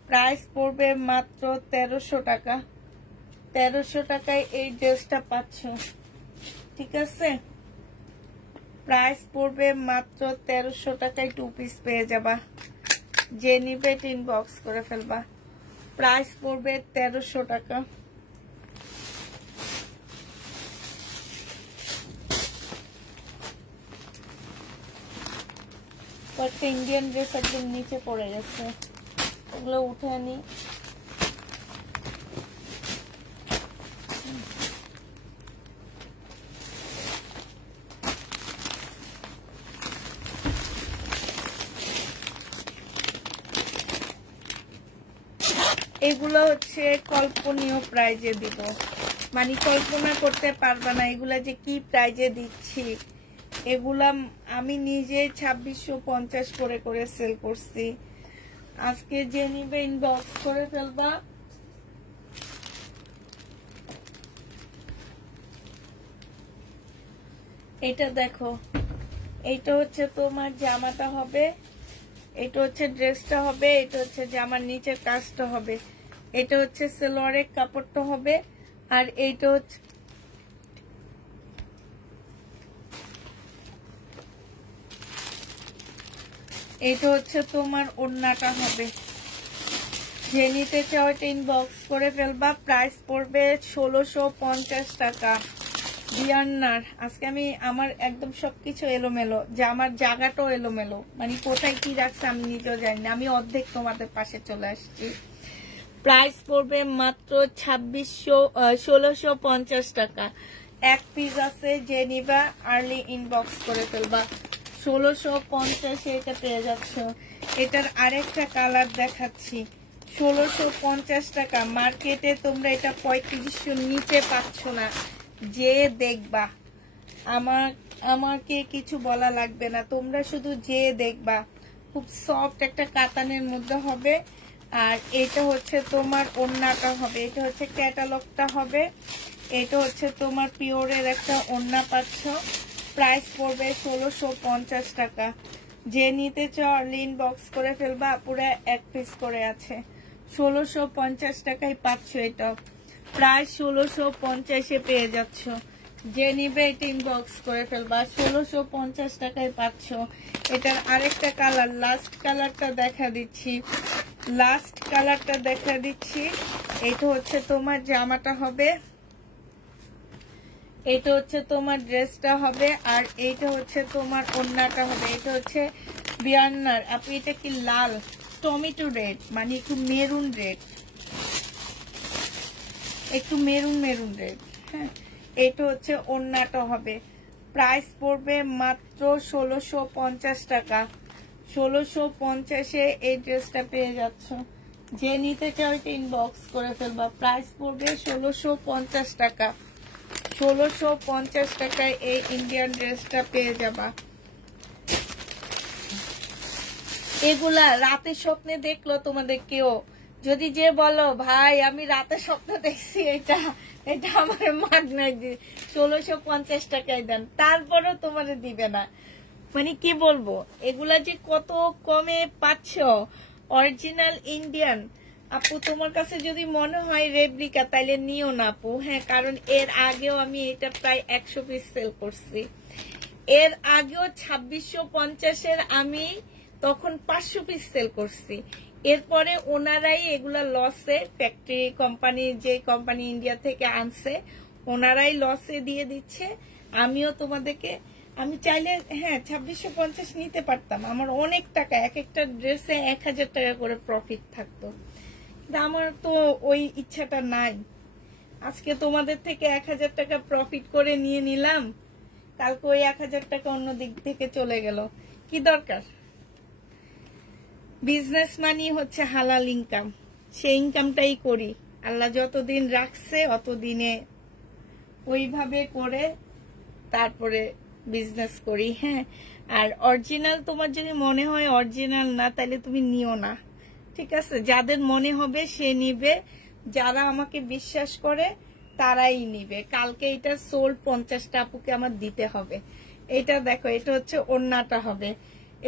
প্রাইস পড়বে মাত্র 1300 টাকা, 1300 টাকায় এই ড্রেসটা পাচ্ছ। ঠিক আছে, প্রাইস পড়বে মাত্র 1300 টাকায় 2 পিস পেয়ে যাবা। যে নিবে ইনবক্স করে ফেলবা। প্রাইস পড়বে 1300 টাকা। কয়েকটা ইন্ডিয়ান ড্রেস একদম নিচে পড়ে গেছে, ওগুলো উঠে আনি। এগুলো হচ্ছে কল্পনীয় প্রাইজে দিব, মানে কল্পনা করতে পারবা না এগুলা যে কি প্রাইজে দিচ্ছি। এগুলা আমি নিজে 2650 করে সেল করছি। আজকে যে নিবে ইনবক্স করে ফেলবা। এটা দেখো, এইটা হচ্ছে তোমার জামাটা হবে, এটা হচ্ছে ড্রেসটা হবে, এটা হচ্ছে জামার নিচের কাজটা হবে, এটা হচ্ছে সালোয়ারের কাপড়টা হবে, আর এইটা হচ্ছে তোমার ওড়নাটা হবে। যে নিতে চাও এটা ইনবক্স করে ফেলবা। প্রাইস পড়বে 1650 টাকা। বিয়ান্নার আজকে আমি আমার একদম সবকিছু এলোমেলো, যে আমার জায়গাটাও এলোমেলো, মানে কোথায় কি রাখছে আমি নিজেও জানি না। আমি অর্ধেক তোমাদের পাশে চলে আসছি। প্রাইস পড়বে মাত্র 1650 টাকা। এক পিস আছে, যে নিবা আর্লি ইনবক্স করে ফেলবা। 1650 এটা পেয়ে যাচ্ছ। এটার আরেকটা কালার দেখাচ্ছি, 1650 টাকা। মার্কেটে তোমরা এটা 3500 নিচে পাচ্ছ না। যে দেখবা, আমাকে কিছু বলা লাগবে না, তোমরা শুধু যে দেখবা। খুব সফট একটা কাতানের মধ্যে হবে। আর এটা হচ্ছে তোমার ওড়নাটা হবে, এটা হচ্ছে ক্যাটালগটা হবে, এটা হচ্ছে তোমার পিওরের একটা ওড়না পাচ্ছ। প্রাইস পড়বে 1650 টাকা। যে নিতে চাও ইনবক্স করে ফেলবা, পুরো এক পিস করে আছে। 1650 টাকায় পাচ্ছ এটা। প্রায় 1650-এ পেয়ে যাচ্ছ। যে নিবে এটা ইনবক্স করে ফেলবা। 1650 টাকায় পাচ্ছ। এটার আরেকটা কালার, লাস্ট কালারটা দেখা দিচ্ছি, এটা হচ্ছে তোমার জামাটা হবে, এটা হচ্ছে তোমার ড্রেসটা হবে, আর এইটা হচ্ছে তোমার ওড়নাটা হবে। এটা হচ্ছে বিয়ান্নার। আপনি এটা কি লাল টমেটো রেড, মানে একটু মেরুন রেড, একটু মেরুন রেড। হ্যাঁ, এটা হচ্ছে ওড়নাটা হবে। প্রাইস পড়বে মাত্র 1650 টাকা। 1650-এ এই ড্রেসটা পেয়ে যাচ্ছ। যে নিতে চাও এটা ইনবক্স করে ফেলবা। প্রাইস পড়বে 1650 টাকা। 1650 টাকায় এই ইন্ডিয়ান ড্রেসটা পেয়ে যাবা। এগুলা রাতে স্বপ্নে দেখলো তোমাদের কেউ যদি যে বলো ভাই আমি রাতে স্বপ্ন দেখছি এটা এটা আমার মাগনায় 1650 টাকায় দেন, তারপরও তোমার দিবে না। মানে কি বলবো, এগুলা যে কত কমে পাচ্ছ, অরিজিনাল ইন্ডিয়ান। আপু তোমার কাছে যদি মনে হয় রেপ্লিকা তাইলে নিও না আপু, হ্যাঁ, কারণ এর আগেও আমি এটা প্রায় 100 পিস সেল করছি। এর আগেও 2650-এর আমি তখন 500 পিস সেল করছি। এরপরে ওনারাই এগুলা লসে, ফ্যাক্টরি কোম্পানি, যে কোম্পানি ইন্ডিয়া থেকে আনছে ওনারাই লসে দিয়ে দিচ্ছে। আমিও তোমাদেরকে, আমি চাইলে হ্যাঁ 2650 নিতে পারতাম, আমার অনেক টাকা, এক একটা ড্রেসে 1000 টাকা করে প্রফিট থাকতো, কিন্তু আমার তো ওই ইচ্ছাটা নাই। আজকে তোমাদের থেকে 1000 টাকা প্রফিট করে নিয়ে নিলাম, কালকে ওই 1000 টাকা অন্য দিক থেকে চলে গেল, কি দরকার? বিজনেস মানি হচ্ছে হালাল ইনকাম, সেই ইনকামটাই করি। আল্লাহ যতদিন রাখছে অতদিনে ওইভাবে করে তারপরে বিজনেস করি, হ্যাঁ। আর অরিজিনাল তোমার যদি মনে হয় অরিজিনাল না, তাহলে তুমি নিও না, ঠিক আছে? যাদের মনে হবে সে নিবে, যারা আমাকে বিশ্বাস করে তারাই নিবে। কালকে এটা সোল্ড 50টা আপুকে আমার দিতে হবে। এটা দেখো, এটা হচ্ছে ওড়নাটা হবে,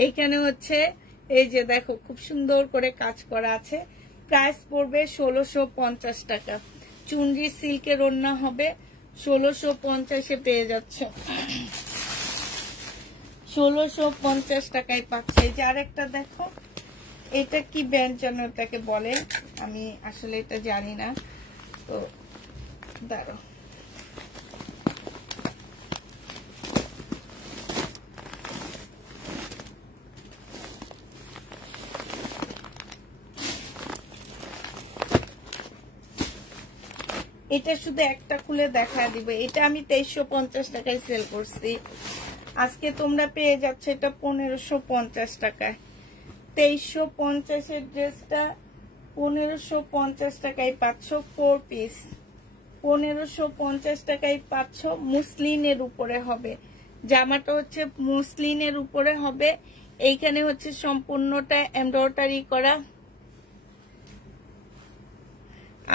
এইখানে হচ্ছে এই যে দেখো খুব সুন্দর করে কাজ করা আছে। প্রাইস পড়বে 1650 টাকা। চুনরি সিল্কের ওড়না হবে, 1650-এ পেয়ে যাচ্ছ, 1650 টাকায় পাচ্ছে। এই যে আরেকটা দেখো, এটা কি ব্যান্ড যেন এটাকে বলে, আমি আসলে এটা জানি না, তো দাঁড়াও, এটা শুধু একটা খুলে দেখা দিব। এটা আমি 2350 টাকায় সেল করছি, আজকে তোমরা পেয়ে যাচ্ছ এটা 1550 টাকায়। 2350-এর ড্রেসটা 1550 টাকায় পাচ্ছ, 4 পিস 1550 টাকায় পাচ্ছ। মুসলিনের উপরে হবে, জামাটা হচ্ছে মুসলিনের উপরে হবে। এইখানে হচ্ছে সম্পূর্ণটা এমব্রয়ডারি করা,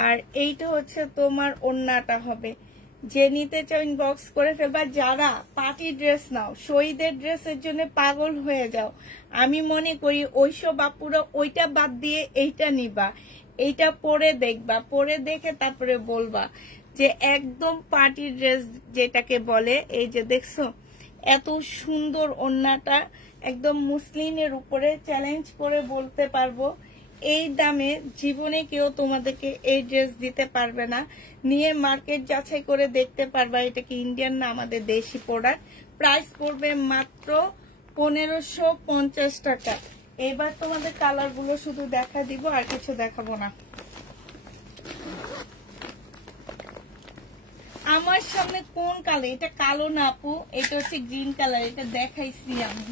আর এইটা হচ্ছে তোমার ওড়নাটা হবে। যে নিতে চাও ইনবক্স করে ফেলবা। যারা পার্টি ড্রেস নাও, শহীদের ড্রেসের জন্য পাগল হয়ে যাও, আমি মনে করি ওইসব আপুরা ওইটা বাদ দিয়ে এইটা নিবা, এইটা পরে দেখবা, পরে দেখে তারপরে বলবা যে একদম পার্টি ড্রেস যেটাকে বলে। এই যে দেখছো এত সুন্দর ওড়নাটা, একদম মুসলিনের উপরে, চ্যালেঞ্জ করে বলতে পারবো এই দামে জীবনে কেউ তোমাদেরকে এই ড্রেস দিতে পারবে না। নিয়ে মার্কেট যাচাই করে দেখতে পারবা এটা কি ইন্ডিয়ান না আমাদের দেশি প্রোডাক্ট। প্রাইস পড়বে মাত্র 1550 টাকা। এবার তোমাদের কালার গুলো শুধু দেখা দিব, আর কিছু দেখাবো না। আমার সামনে কোন কালার? এটা কালো না আপু, এটা হচ্ছে গ্রিন কালার, এটা দেখাইছি আমি,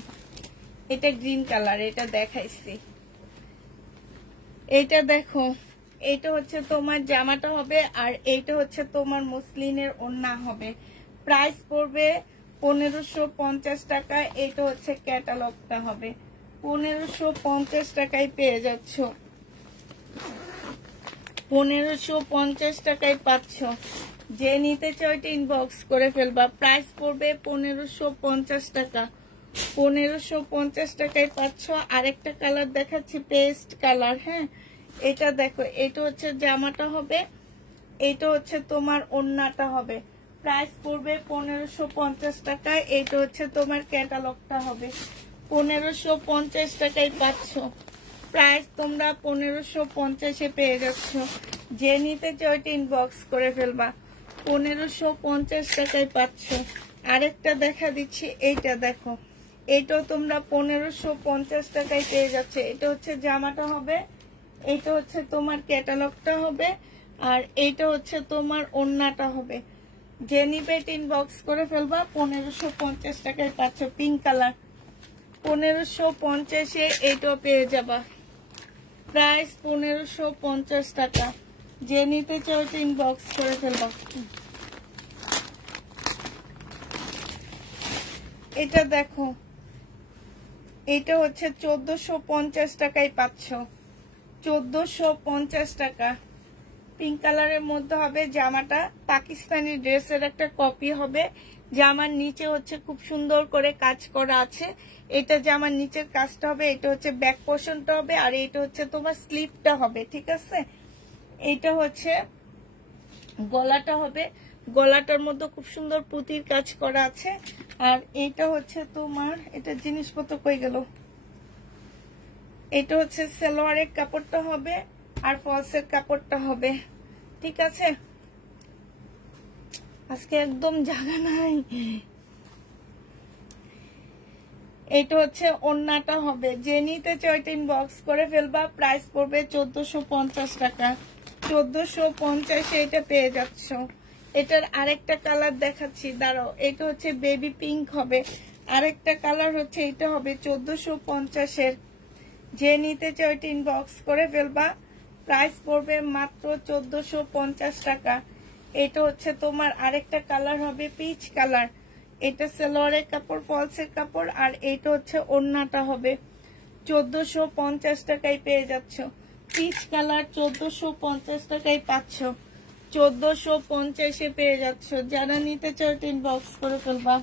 এটা গ্রিন কালার, এটা দেখাইছি। এইটা দেখো, এইটা হচ্ছে তোমার জামাটা হবে, আর এইটা হচ্ছে তোমার মুসলিনের ওড়না হবে। প্রাইস পড়বে 1550 টাকা। এইটা হচ্ছে ক্যাটালগটা হবে, 1550 টাকায় পেয়ে যাচ্ছ, 1550 টাকায় পাচ্ছ। যে নিতে চাও এটা ইনবক্স করে ফেলবা। প্রাইস পড়বে 1550 টাকা, 1550 টাকায় পাচ্ছ। আরেকটা কালার দেখাচ্ছি, পেস্ট কালার, হ্যাঁ। এটা দেখো, এটা হচ্ছে জামাটা হবে, এটা হচ্ছে তোমার ওড়নাটা হবে। প্রাইস পড়বে 1550 টাকায়। এটা হচ্ছে তোমার ক্যাটালগটা হবে, 1550 টাকায় পাচ্ছ। প্রাইস তোমরা 1550-এ পেয়ে যাচ্ছ। যে নিতে চাও এটা ইনবক্স করে ফেলবা, 1550 টাকায় পাচ্ছ। আরেকটা দেখা দিচ্ছি, এইটা দেখো, এটাও তোমরা 1550 টাকায় পেয়ে যাচ্ছে। এটা হচ্ছে জামাটা হবে, এইটা হচ্ছে তোমার ক্যাটালগটা হবে, আর এইটা হচ্ছে তোমার ওড়নাটা হবে। যে নিবে এটা ইনবক্স করে ফেলবা, 1550 টাকায় পাচ্ছ। পিঙ্ক কালার, 1550-এ এইটাও পেয়ে যাবা। প্রাইস 1550 টাকা। যে নিতে চাও এটা ইনবক্স করে ফেলবা। এটা দেখো, এটা হচ্ছে 1450 টাকায় পাচ্ছ, 1450 টাকা। পিঙ্ক কালারের মধ্যে হবে জামাটা, পাকিস্তানি ড্রেসের একটা কপি হবে। জামার নিচে হচ্ছে খুব সুন্দর করে কাজ করা আছে। এটা জামার নিচের কাজটা হবে, এটা হচ্ছে ব্যাক পোর্শনটা হবে, আর এটা হচ্ছে তোমার স্লিপটা হবে, ঠিক আছে। এইটা হচ্ছে গলাটা হবে, গলাটার মধ্যে খুব সুন্দর পুঁতির কাজ করা আছে। আর এইটা হচ্ছে তোমার, এটা জিনিসপত্র কই গেল, এটা হচ্ছে সালোয়ারের কাপড়টা হবে আর ফলসের কাপড়টা হবে, ঠিক আছে। আজকে একদম জায়গা নাই। এটা হচ্ছে ওড়নাটা হবে, যে নিতে চাই ইনবক্স করে ফেলবা। প্রাইস পড়বে 1450 টাকা, 1450 এটা পেয়ে যাচ্ছ। এটার আরেকটা কালার দেখাচ্ছি, দাঁড়াও। এটা হচ্ছে বেবি পিঙ্ক হবে, আরেকটা কালার হচ্ছে এটা হবে 1450 যে নিতে চাই ইনবক্স করে ফেলবা। প্রাইস পড়বে মাত্র 1450 টাকা। এটা হচ্ছে তোমার আরেকটা কালার হবে পিচ কালার, এটা সালোয়ারের কাপড় ফলসের কাপড়, আর এটা হচ্ছে ওড়নাটা হবে। 1450 টাকায় পেয়ে যাচ্ছ। পিচ কালার 1450 টাকায় পাচ্ছ, 1450 পেয়ে যাচ্ছ। যারা নিতে চাও ইনবক্স করে ফেলবা।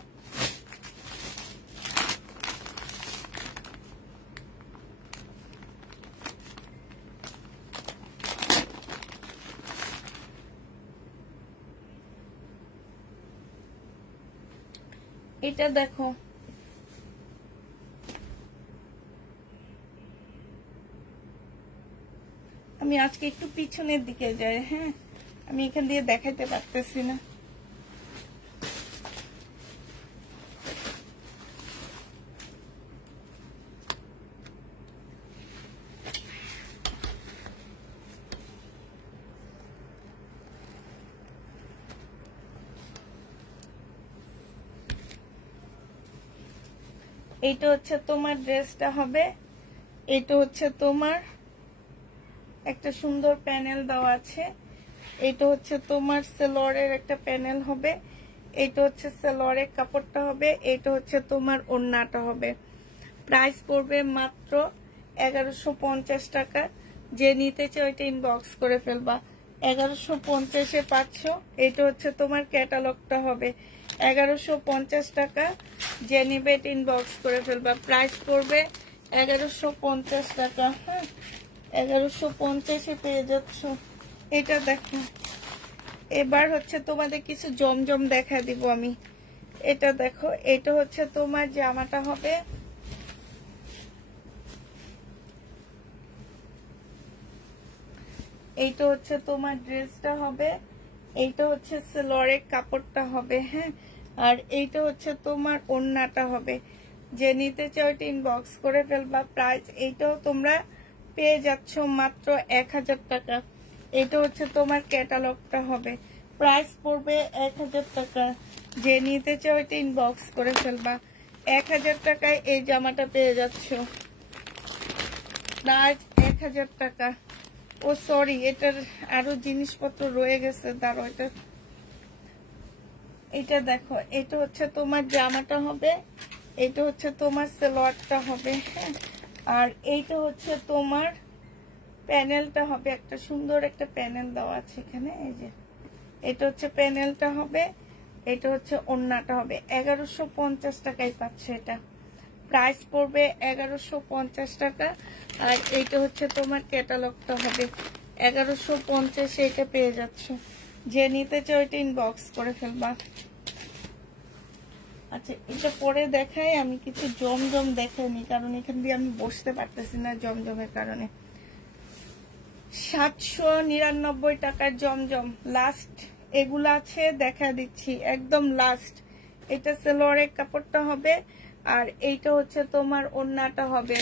এটা দেখো, আমি আজকে একটু পিছনের দিকে যাই, হ্যাঁ, আমি এখান দিয়ে দেখাইতে পারতেছি না। এইটা হচ্ছে তোমার ড্রেসটা হবে, এটা হচ্ছে তোমার একটা সুন্দর প্যানেল দেওয়া আছে। এটা হচ্ছে তোমার সালোয়ারের একটা প্যানেল হবে, এটা হচ্ছে সালোয়ারের কাপড়টা হবে, এটা হচ্ছে তোমার ওড়নাটা হবে। প্রাইস পড়বে মাত্র 1150 টাকা। যে নিতে চাও এটা ইনবক্স করে ফেলবা। 1150 পাচ্ছ। এটা হচ্ছে তোমার ক্যাটালগটা হবে, 1150 টাকা। যে নিবে এটা ইনবক্স করে ফেলবা। প্রাইস পড়বে 1150 টাকা, হ্যাঁ, 1150 পেয়ে যাচ্ছ। এটা দেখো, এবার হচ্ছে তোমাদের কিছু জমজম দেখা দিব আমি। এটা দেখো, এটা হচ্ছে তোমার জামাটা হবে, এইটা হচ্ছে তোমার ড্রেসটা হবে, এইটা হচ্ছে সালোয়ারের কাপড়টা হবে, হ্যাঁ, আর এইটা হচ্ছে তোমার ওড়নাটা হবে। যে নিতে চাও এটা ইনবক্স করে ফেলবা। প্রাইস এইটাও তোমরা পেয়ে যাচ্ছ মাত্র 1000 টাকা। এটা হচ্ছে তোমার ক্যাটালগটা হবে, প্রাইস পড়বে 1000 টাকা। যে নিতে চাও এটা ইনবক্স করে ফেলবা। 1000 টাকায় এই জামাটা পেয়ে যাচ্ছ, প্রাইস 1000 টাকা। ও সরি, এটার আরো জিনিসপত্র রয়ে গেছে, দাঁড়ো। এটা দেখো, এটা হচ্ছে তোমার জামাটা হবে, এটা হচ্ছে তোমার সালোয়ারটা হবে, হ্যাঁ, আর এইটা হচ্ছে তোমার প্যানেলটা হবে। একটা সুন্দর একটা প্যানেল দেওয়া আছে এখানে, এই যে এটা হচ্ছে প্যানেলটা হবে, এটা হচ্ছে ওড়নাটা হবে। 1150 টাকায় পাচ্ছে এটা। প্রাইস পড়বে 1150 টাকা। আর এইটা হচ্ছে তোমার ক্যাটালগটা হবে, 1150 এটা পেয়ে যাচ্ছ। যে নিতে চাও এটা ইনবক্স করে ফেলবা। আচ্ছা, এটা পরে দেখাই। আমি কিছু জমজম দেখাইনি, কারণ এখান দিয়ে আমি বসতে পারতেছি না জমজমের কারণে। 799 টাকার জমজম লাস্ট এগুলা আছে, দেখা দিচ্ছি একদম লাস্ট। এটা সালোয়ারের কাপড়টা হবে, আর এইটা হচ্ছে তোমার ওড়নাটা হবে।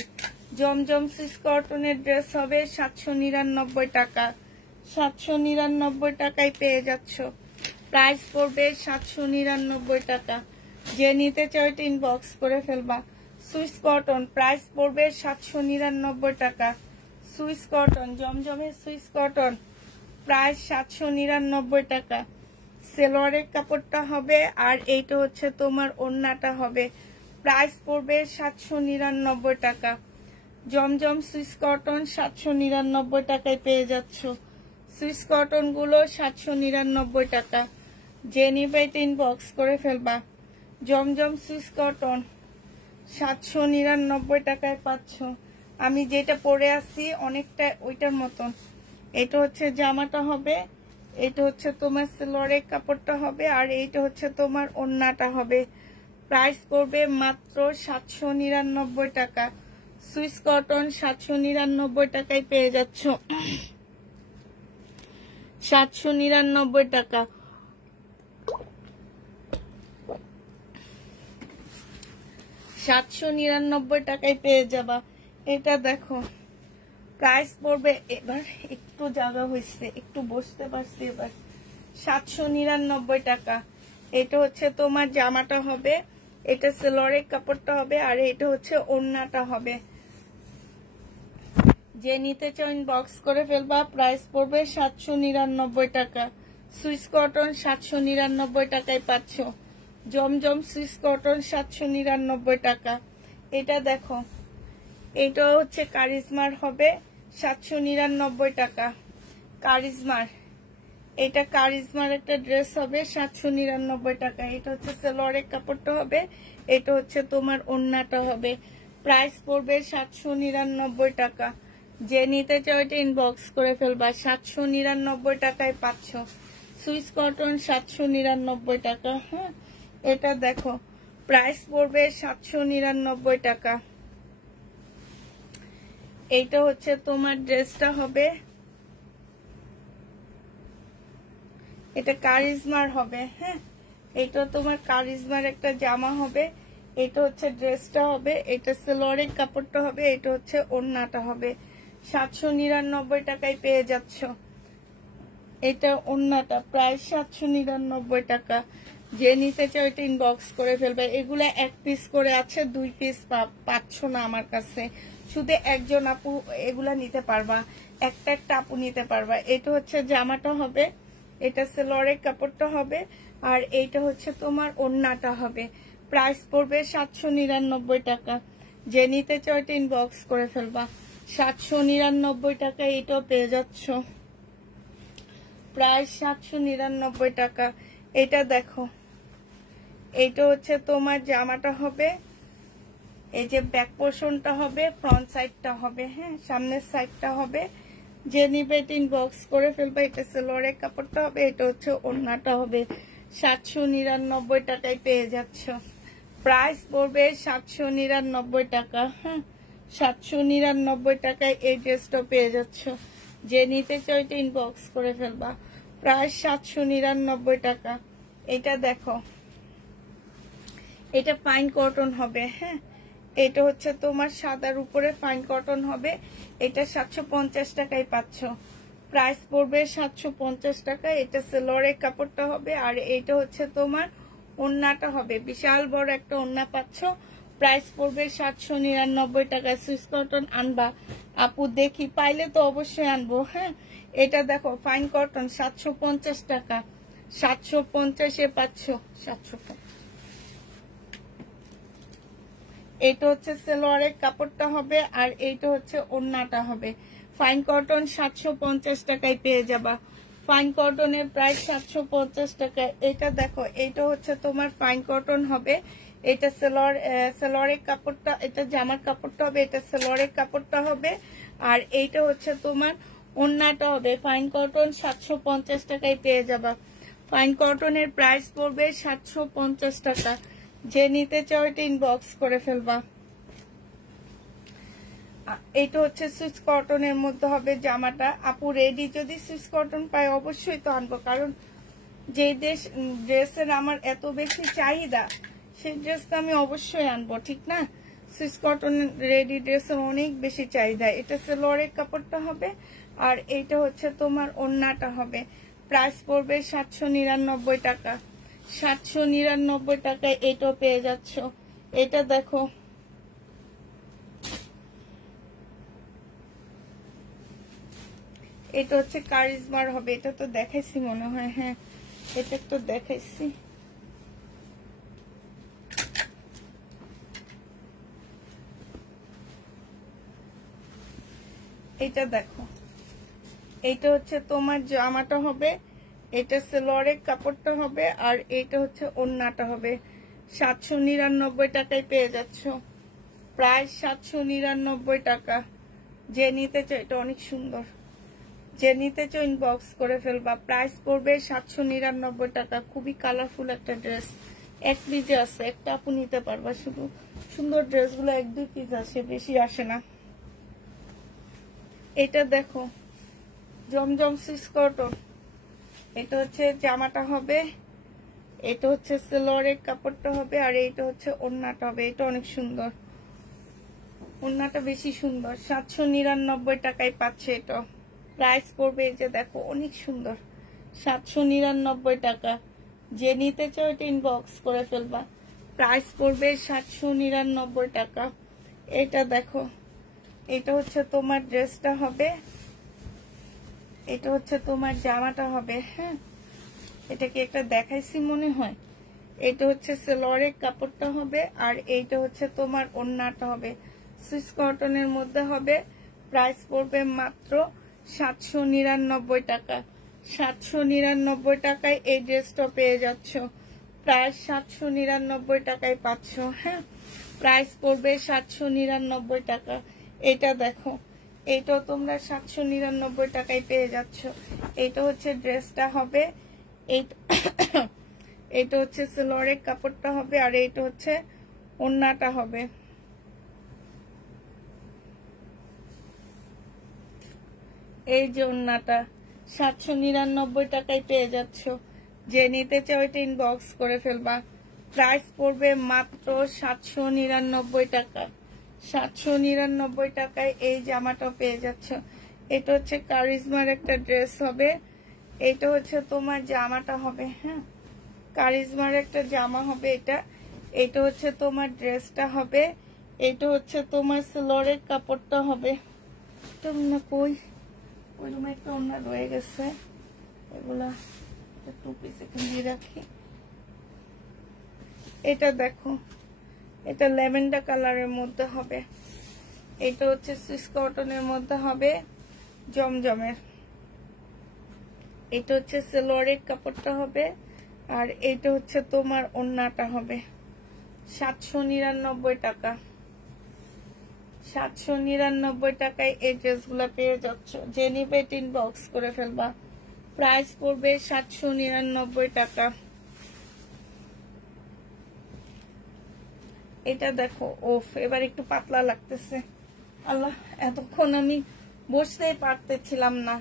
জমজম সুইস কটনের ড্রেস হবে 799 টাকা। 799 টাকায় পেয়ে যাচ্ছ। প্রাইস পড়বে 799 টাকা। যে নিতে চাও এটা ইনবক্স করে ফেলবা। সুইস কটন, প্রাইস পড়বে 799 টাকা। সুইস কটন, জমজমের সুইস কটন, প্রাইস 799 টাকা। সালোয়ারের কাপড়টা হবে, আর এইটা হচ্ছে তোমার ওড়নাটা হবে। প্রাইস পড়বে 799 টাকা। জমজম সুইস কটন 799 টাকায় পেয়ে যাচ্ছ। সুইস কটন গুলো 799 টাকা। যে নিবে ইনবক্স করে ফেলবা। জমজম সুইস কটন 799 টাকায় পাচ্ছ। আমি যেটা পরে আছি অনেকটা ওইটার মতন। এটা হচ্ছে জামাটা হবে, এটা হচ্ছে তোমার সেলোয়ারের কাপড়টা হবে, আর এইটা হচ্ছে তোমার ওড়নাটা হবে। প্রাইস পড়বে মাত্র 799 টাকা। সুইস কটন 799 টাকায় পেয়ে যাচ্ছ। 799 টাকা। 799 টাকায় পেয়ে যাবা। এটা দেখো প্রাইস পড়বে, এবার একটু জায়গা হয়েছে, একটু বসতে পারছি এবার। 799 টাকা। এটা হচ্ছে তোমার জামাটা হবে, এটা সেলোয়ারের কাপড়টা হবে, আর এটা হচ্ছে ওড়নাটা হবে। যে নিতে চাও ইনবক্স করে ফেলবা। প্রাইস পড়বে 799 টাকা। সুইস কটন 799 টাকায় পাচ্ছ। জমজম সুইস কটন 799 টাকা। এটা দেখো, এটা হচ্ছে কারিজমার হবে 799 টাকা। কারিজমার, এটা কারিজমার একটা ড্রেস হবে 799 টাকা। এটা হচ্ছে সেলোয়ারের কাপড়টা হবে, এটা হচ্ছে তোমার ওড়নাটা হবে। প্রাইস পড়বে 799 টাকা। যে নিতে চাও এটা ইনবক্স করে ফেলবা। 799 টাকায় পাচ্ছ। সুইস কটন 799 টাকা। হ্যাঁ, এটা দেখো প্রাইস পড়বে 799 টাকা। এইটা হচ্ছে তোমার ড্রেসটা হবে, এটা কারিজমার হবে। হ্যাঁ, এটা তোমার কারিজমার একটা জামা হবে, এটা হচ্ছে ড্রেসটা হবে, এটা সেলোয়ারের কাপড়টা হবে, এটা হচ্ছে ওড়নাটা হবে। 799 টাকায় পেয়ে যাচ্ছ। এটা ওড়নাটা প্রায় 799 টাকা। যে নিতে চাও এটা ইনবক্স করে ফেলবে। এগুলা এক পিস করে আছে, 2 পিস পাচ্ছ না আমার কাছে। শুধু একজন আপু এগুলা নিতে পারবা, একটা একটা আপু নিতে পারবা। এটা হচ্ছে জামাটা হবে, এটা সেলোয়ারের কাপড়টা হবে, আর এইটা হচ্ছে তোমার ওড়নাটা হবে। প্রাইস পড়বে 799 টাকা। যে নিতে চাও এটা ইনবক্স করে ফেলবা। 799 টাকা এটাও পেয়ে যাচ্ছ। প্রায় 799 টাকা। এটা দেখো, এইটা হচ্ছে তোমার জামাটা হবে, এই যে ব্যাক পোর্শনটা হবে, ফ্রন্ট সাইডটা হবে। হ্যাঁ, সামনের সাইডটা হবে। যে নিবে ইনবক্স করে ফেলবে। এটা সেলোয়ারের কাপড়টা হবে, এটা হচ্ছে ওড়নাটা হবে। 799 টাকায় পেয়ে যাচ্ছ। প্রাইস পড়বে 799 টাকা। হ্যাঁ, 799 টাকায় এই ড্রেসটা পেয়ে যাচ্ছ। যে নিতে চাও এটা ইনবক্স করে ফেলবা। প্রায় 799 টাকা। এটা দেখো, এটা ফাইন কটন হবে। হ্যাঁ, এটা হচ্ছে তোমার সাদার উপরে ফাইন কটন হবে। এটা 750 টাকায় পাচ্ছ। প্রাইস পড়বে 750 টাকা। এটা সেলোয়ারের কাপড়টা হবে, আর এটা হচ্ছে তোমার ওড়নাটা হবে। বিশাল বড় একটা ওড়না পাচ্ছ। প্রাইস পড়বে 799 টাকা। সুইস কটন আনবা আপু, দেখি পাইলে তো অবশ্যই আনবো। হ্যাঁ, এটা দেখো ফাইন কটন 750 টাকা। 750-এ পাচ্ছ। 750। এইটা হচ্ছে সেলোয়ারের কাপড়টা হবে, আর এইটা হচ্ছে ওড়নাটা হবে। ফাইন কটন 750 টাকায় পেয়ে যাবা। ফাইন কটনের প্রাইস 750 টাকা। এটা দেখো, এইটা হচ্ছে তোমার ফাইন কটন হবে, এটা সেলোয়ারের কাপড়টা, এটা জামার কাপড়টা হবে, এটা সেলোয়ারের কাপড়টা হবে, আর এইটা হচ্ছে তোমার ওড়নাটা হবে। ফাইন কটন 750 টাকায় পেয়ে যাবা। ফাইন কটনের প্রাইস পড়বে 750 টাকা। যে নিতে চাও এটা ইনবক্স করে ফেলবা। এটা হচ্ছে সুইচ কটনের মধ্যে হবে জামাটা। আপু রেডি যদি সুইচ কটন পাই অবশ্যই তো আনবো, কারণ যে ড্রেসের আমার এত বেশি চাহিদা, সেই ড্রেসটা আমি অবশ্যই আনবো, ঠিক না? সুইচ কটন রেডি ড্রেসের অনেক বেশি চাহিদা। এটা সেলোয়ারের কাপড়টা হবে, আর এইটা হচ্ছে তোমার ওড়নাটা হবে। প্রাইস পড়বে 799 টাকা। 799 টাকায় এটাও পেয়ে যাচ্ছ। এটা দেখো, এটা হচ্ছে কারিজমার হবে। এটা তো দেখাইছি মনে হয়। হ্যাঁ, এটা তো দেখাইছি। এটা দেখো, এইটা হচ্ছে তোমার জামাটা হবে, এটা সেলোয়ারের কাপড়টা হবে, আর এইটা হচ্ছে ওড়নাটা হবে। 799 টাকায় পেয়ে যাচ্ছ, প্রায় 799 টাকা। যে নিতে চাও, এটা অনেক সুন্দর, যে নিতে চাও ইনবক্স করে ফেলবা। প্রাইস পড়বে 799 টাকা। খুবই কালারফুল একটা ড্রেস, এক পিসে আছে, একটা আপু নিতে পারবা। শুধু সুন্দর ড্রেসগুলো 1-2 পিস আসে, বেশি আসে না। এটা দেখো, জমজম সুইস কটন, এটা হচ্ছে জামাটা হবে, এটা হচ্ছে সেলোয়ারের কাপড়টা হবে, আর এইটা হচ্ছে ওড়নাটা হবে। এটা অনেক সুন্দর, ওড়নাটা বেশি সুন্দর। 799 টাকায় পাচ্ছে এটা। প্রাইস পড়বে, এই যে দেখো অনেক সুন্দর, 799 টাকা। যে নিতে চাও এটা ইনবক্স করে ফেলবা। প্রাইস পড়বে 799 টাকা। এটা দেখো, এটা হচ্ছে তোমার ড্রেসটা হবে, এটা হচ্ছে তোমার জামাটা হবে। হ্যাঁ, এটাকে একটা দেখাইছি মনে হয়। এটা হচ্ছে সেলোয়ারের কাপড়টা হবে, আর এইটা হচ্ছে তোমার ওড়নাটা হবে। সুইস কটনের মধ্যে হবে। প্রাইস পড়বে মাত্র 799 টাকা। 799 টাকায় এই ড্রেসটা পেয়ে যাচ্ছ, প্রায় 799 টাকায় পাচ্ছ। হ্যাঁ, প্রাইস পড়বে 799 টাকা। এটা দেখো, এইটাও তোমরা 799 টাকায় পেয়ে যাচ্ছ। এটা হচ্ছে ড্রেসটা হবে, এইটা হচ্ছে সেলোয়ারের কাপড়টা হবে, আর এইটা হচ্ছে ওড়নাটা হবে। এই যে ওড়নাটা 799 টাকায় পেয়ে যাচ্ছ। যে নিতে চাও এটা ইনবক্স করে ফেলবা। প্রাইস পড়বে মাত্র 799 টাকা। 799 টাকায় এই জামাটা পেয়ে যাচ্ছ। এটা হচ্ছে কারিজমার একটা ড্রেস হবে, এটা হচ্ছে তোমার জামাটা হবে। হ্যাঁ, কারিজমার একটা জামা হবে এটা। এটা হচ্ছে তোমার ড্রেসটা হবে, এটা হচ্ছে তোমার সেলোয়ারের কাপড়টা হবে। তোমরা কই, ওই রুমে একটা অন্য রয়ে গেছে, এগুলা 2 পিস এখানে দিয়ে রাখি। এটা দেখো, এটা ল্যাভেন্ডার কালারের মধ্যে হবে। এটা হচ্ছে সুইস কটনের মধ্যে হবে, জমজমের। এটা হচ্ছে সেলোয়ারের কাপড়টা হবে, আর এইটা হচ্ছে তোমার ওড়নাটা হবে। 799 টাকা। 799 টাকায় এই ড্রেসগুলো পেয়ে যাচ্ছ। যে নিবে ইনবক্স করে ফেলবা। প্রাইস পড়বে 799 টাকা। এটা দেখো, ওফ, এবার একটু পাতলা লাগতেছে। আল্লাহ, এতক্ষণ আমি বসতেই পারতেছিলাম না,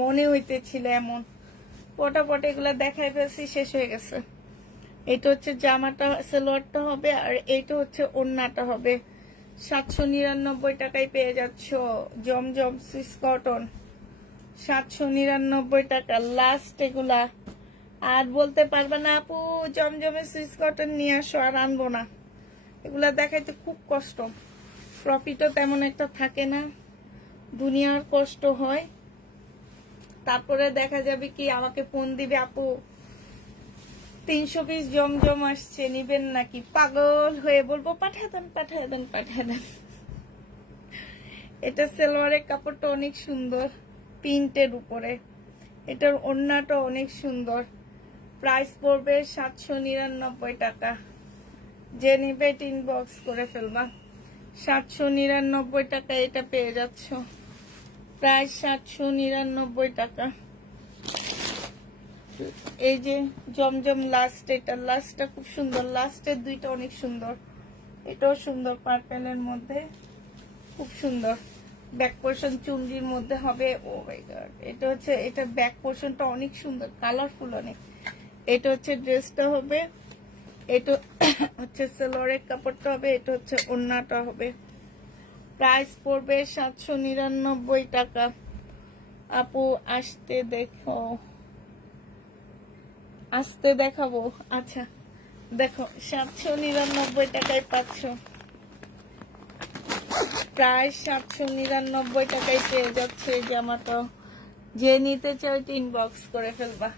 মনে হইতেছিল এমন। পটাপট এগুলা দেখাই ফেলছি, শেষ হয়ে গেছে। এটা হচ্ছে জামাটা, সেলোয়ারটা হবে, আর এইটা হচ্ছে ওড়নাটা হবে। 799 টাকায় পেয়ে যাচ্ছ জমজম সুইস কটন। 799 টাকা লাস্ট এগুলা। আর বলতে পারবে না আপু জমজমে সুইস কটন নিয়ে আসো, আর আনবো না। এগুলা দেখাইতে খুব কষ্ট, প্রফিটও তেমন একটা থাকে না, দুনিয়ার কষ্ট হয়। তারপরে দেখা যাবে কি আমাকে ফোন দিবে, আপু 300 পিস জমজম আসছে, নিবেন নাকি? পাগল হয়ে বলবো পাঠিয়ে দেন, পাঠিয়ে দেন, পাঠিয়ে দেন। এটা সেলোয়ারের কাপড়টা অনেক সুন্দর, প্রিন্টের উপরে। এটার ওড়নাটা অনেক সুন্দর। প্রাইস পড়বে 799 টাকা। যে নিবে ইনবক্স করে ফেলবা। 799 টাকা এটা পেয়ে যাচ্ছ, প্রায় 799 টাকা। এই যে জমজম লাস্ট, এটা লাস্টটা খুব সুন্দর, লাস্টের দুইটা অনেক সুন্দর। এটাও সুন্দর, পার্পেলের মধ্যে খুব সুন্দর। ব্যাক পোর্শন চুনরির মধ্যে হবে। ও মাই গড, এটা হচ্ছে, এটা ব্যাক পোর্শনটা অনেক সুন্দর, কালারফুল অনেক। এটা হচ্ছে ড্রেসটা হবে, এটা হচ্ছে সেলোয়ারের কাপড়টা হবে, এটা হচ্ছে ওড়নাটা হবে। প্রাইস পড়বে 799 টাকা। আপু আসতে দেখো, আসতে দেখাবো। আচ্ছা দেখো, 799 টাকায় পাচ্ছ, প্রায় 799 টাকায় পেয়ে যাচ্ছে এই জামাটা। যে নিতে চাও ইনবক্স করে ফেলবা।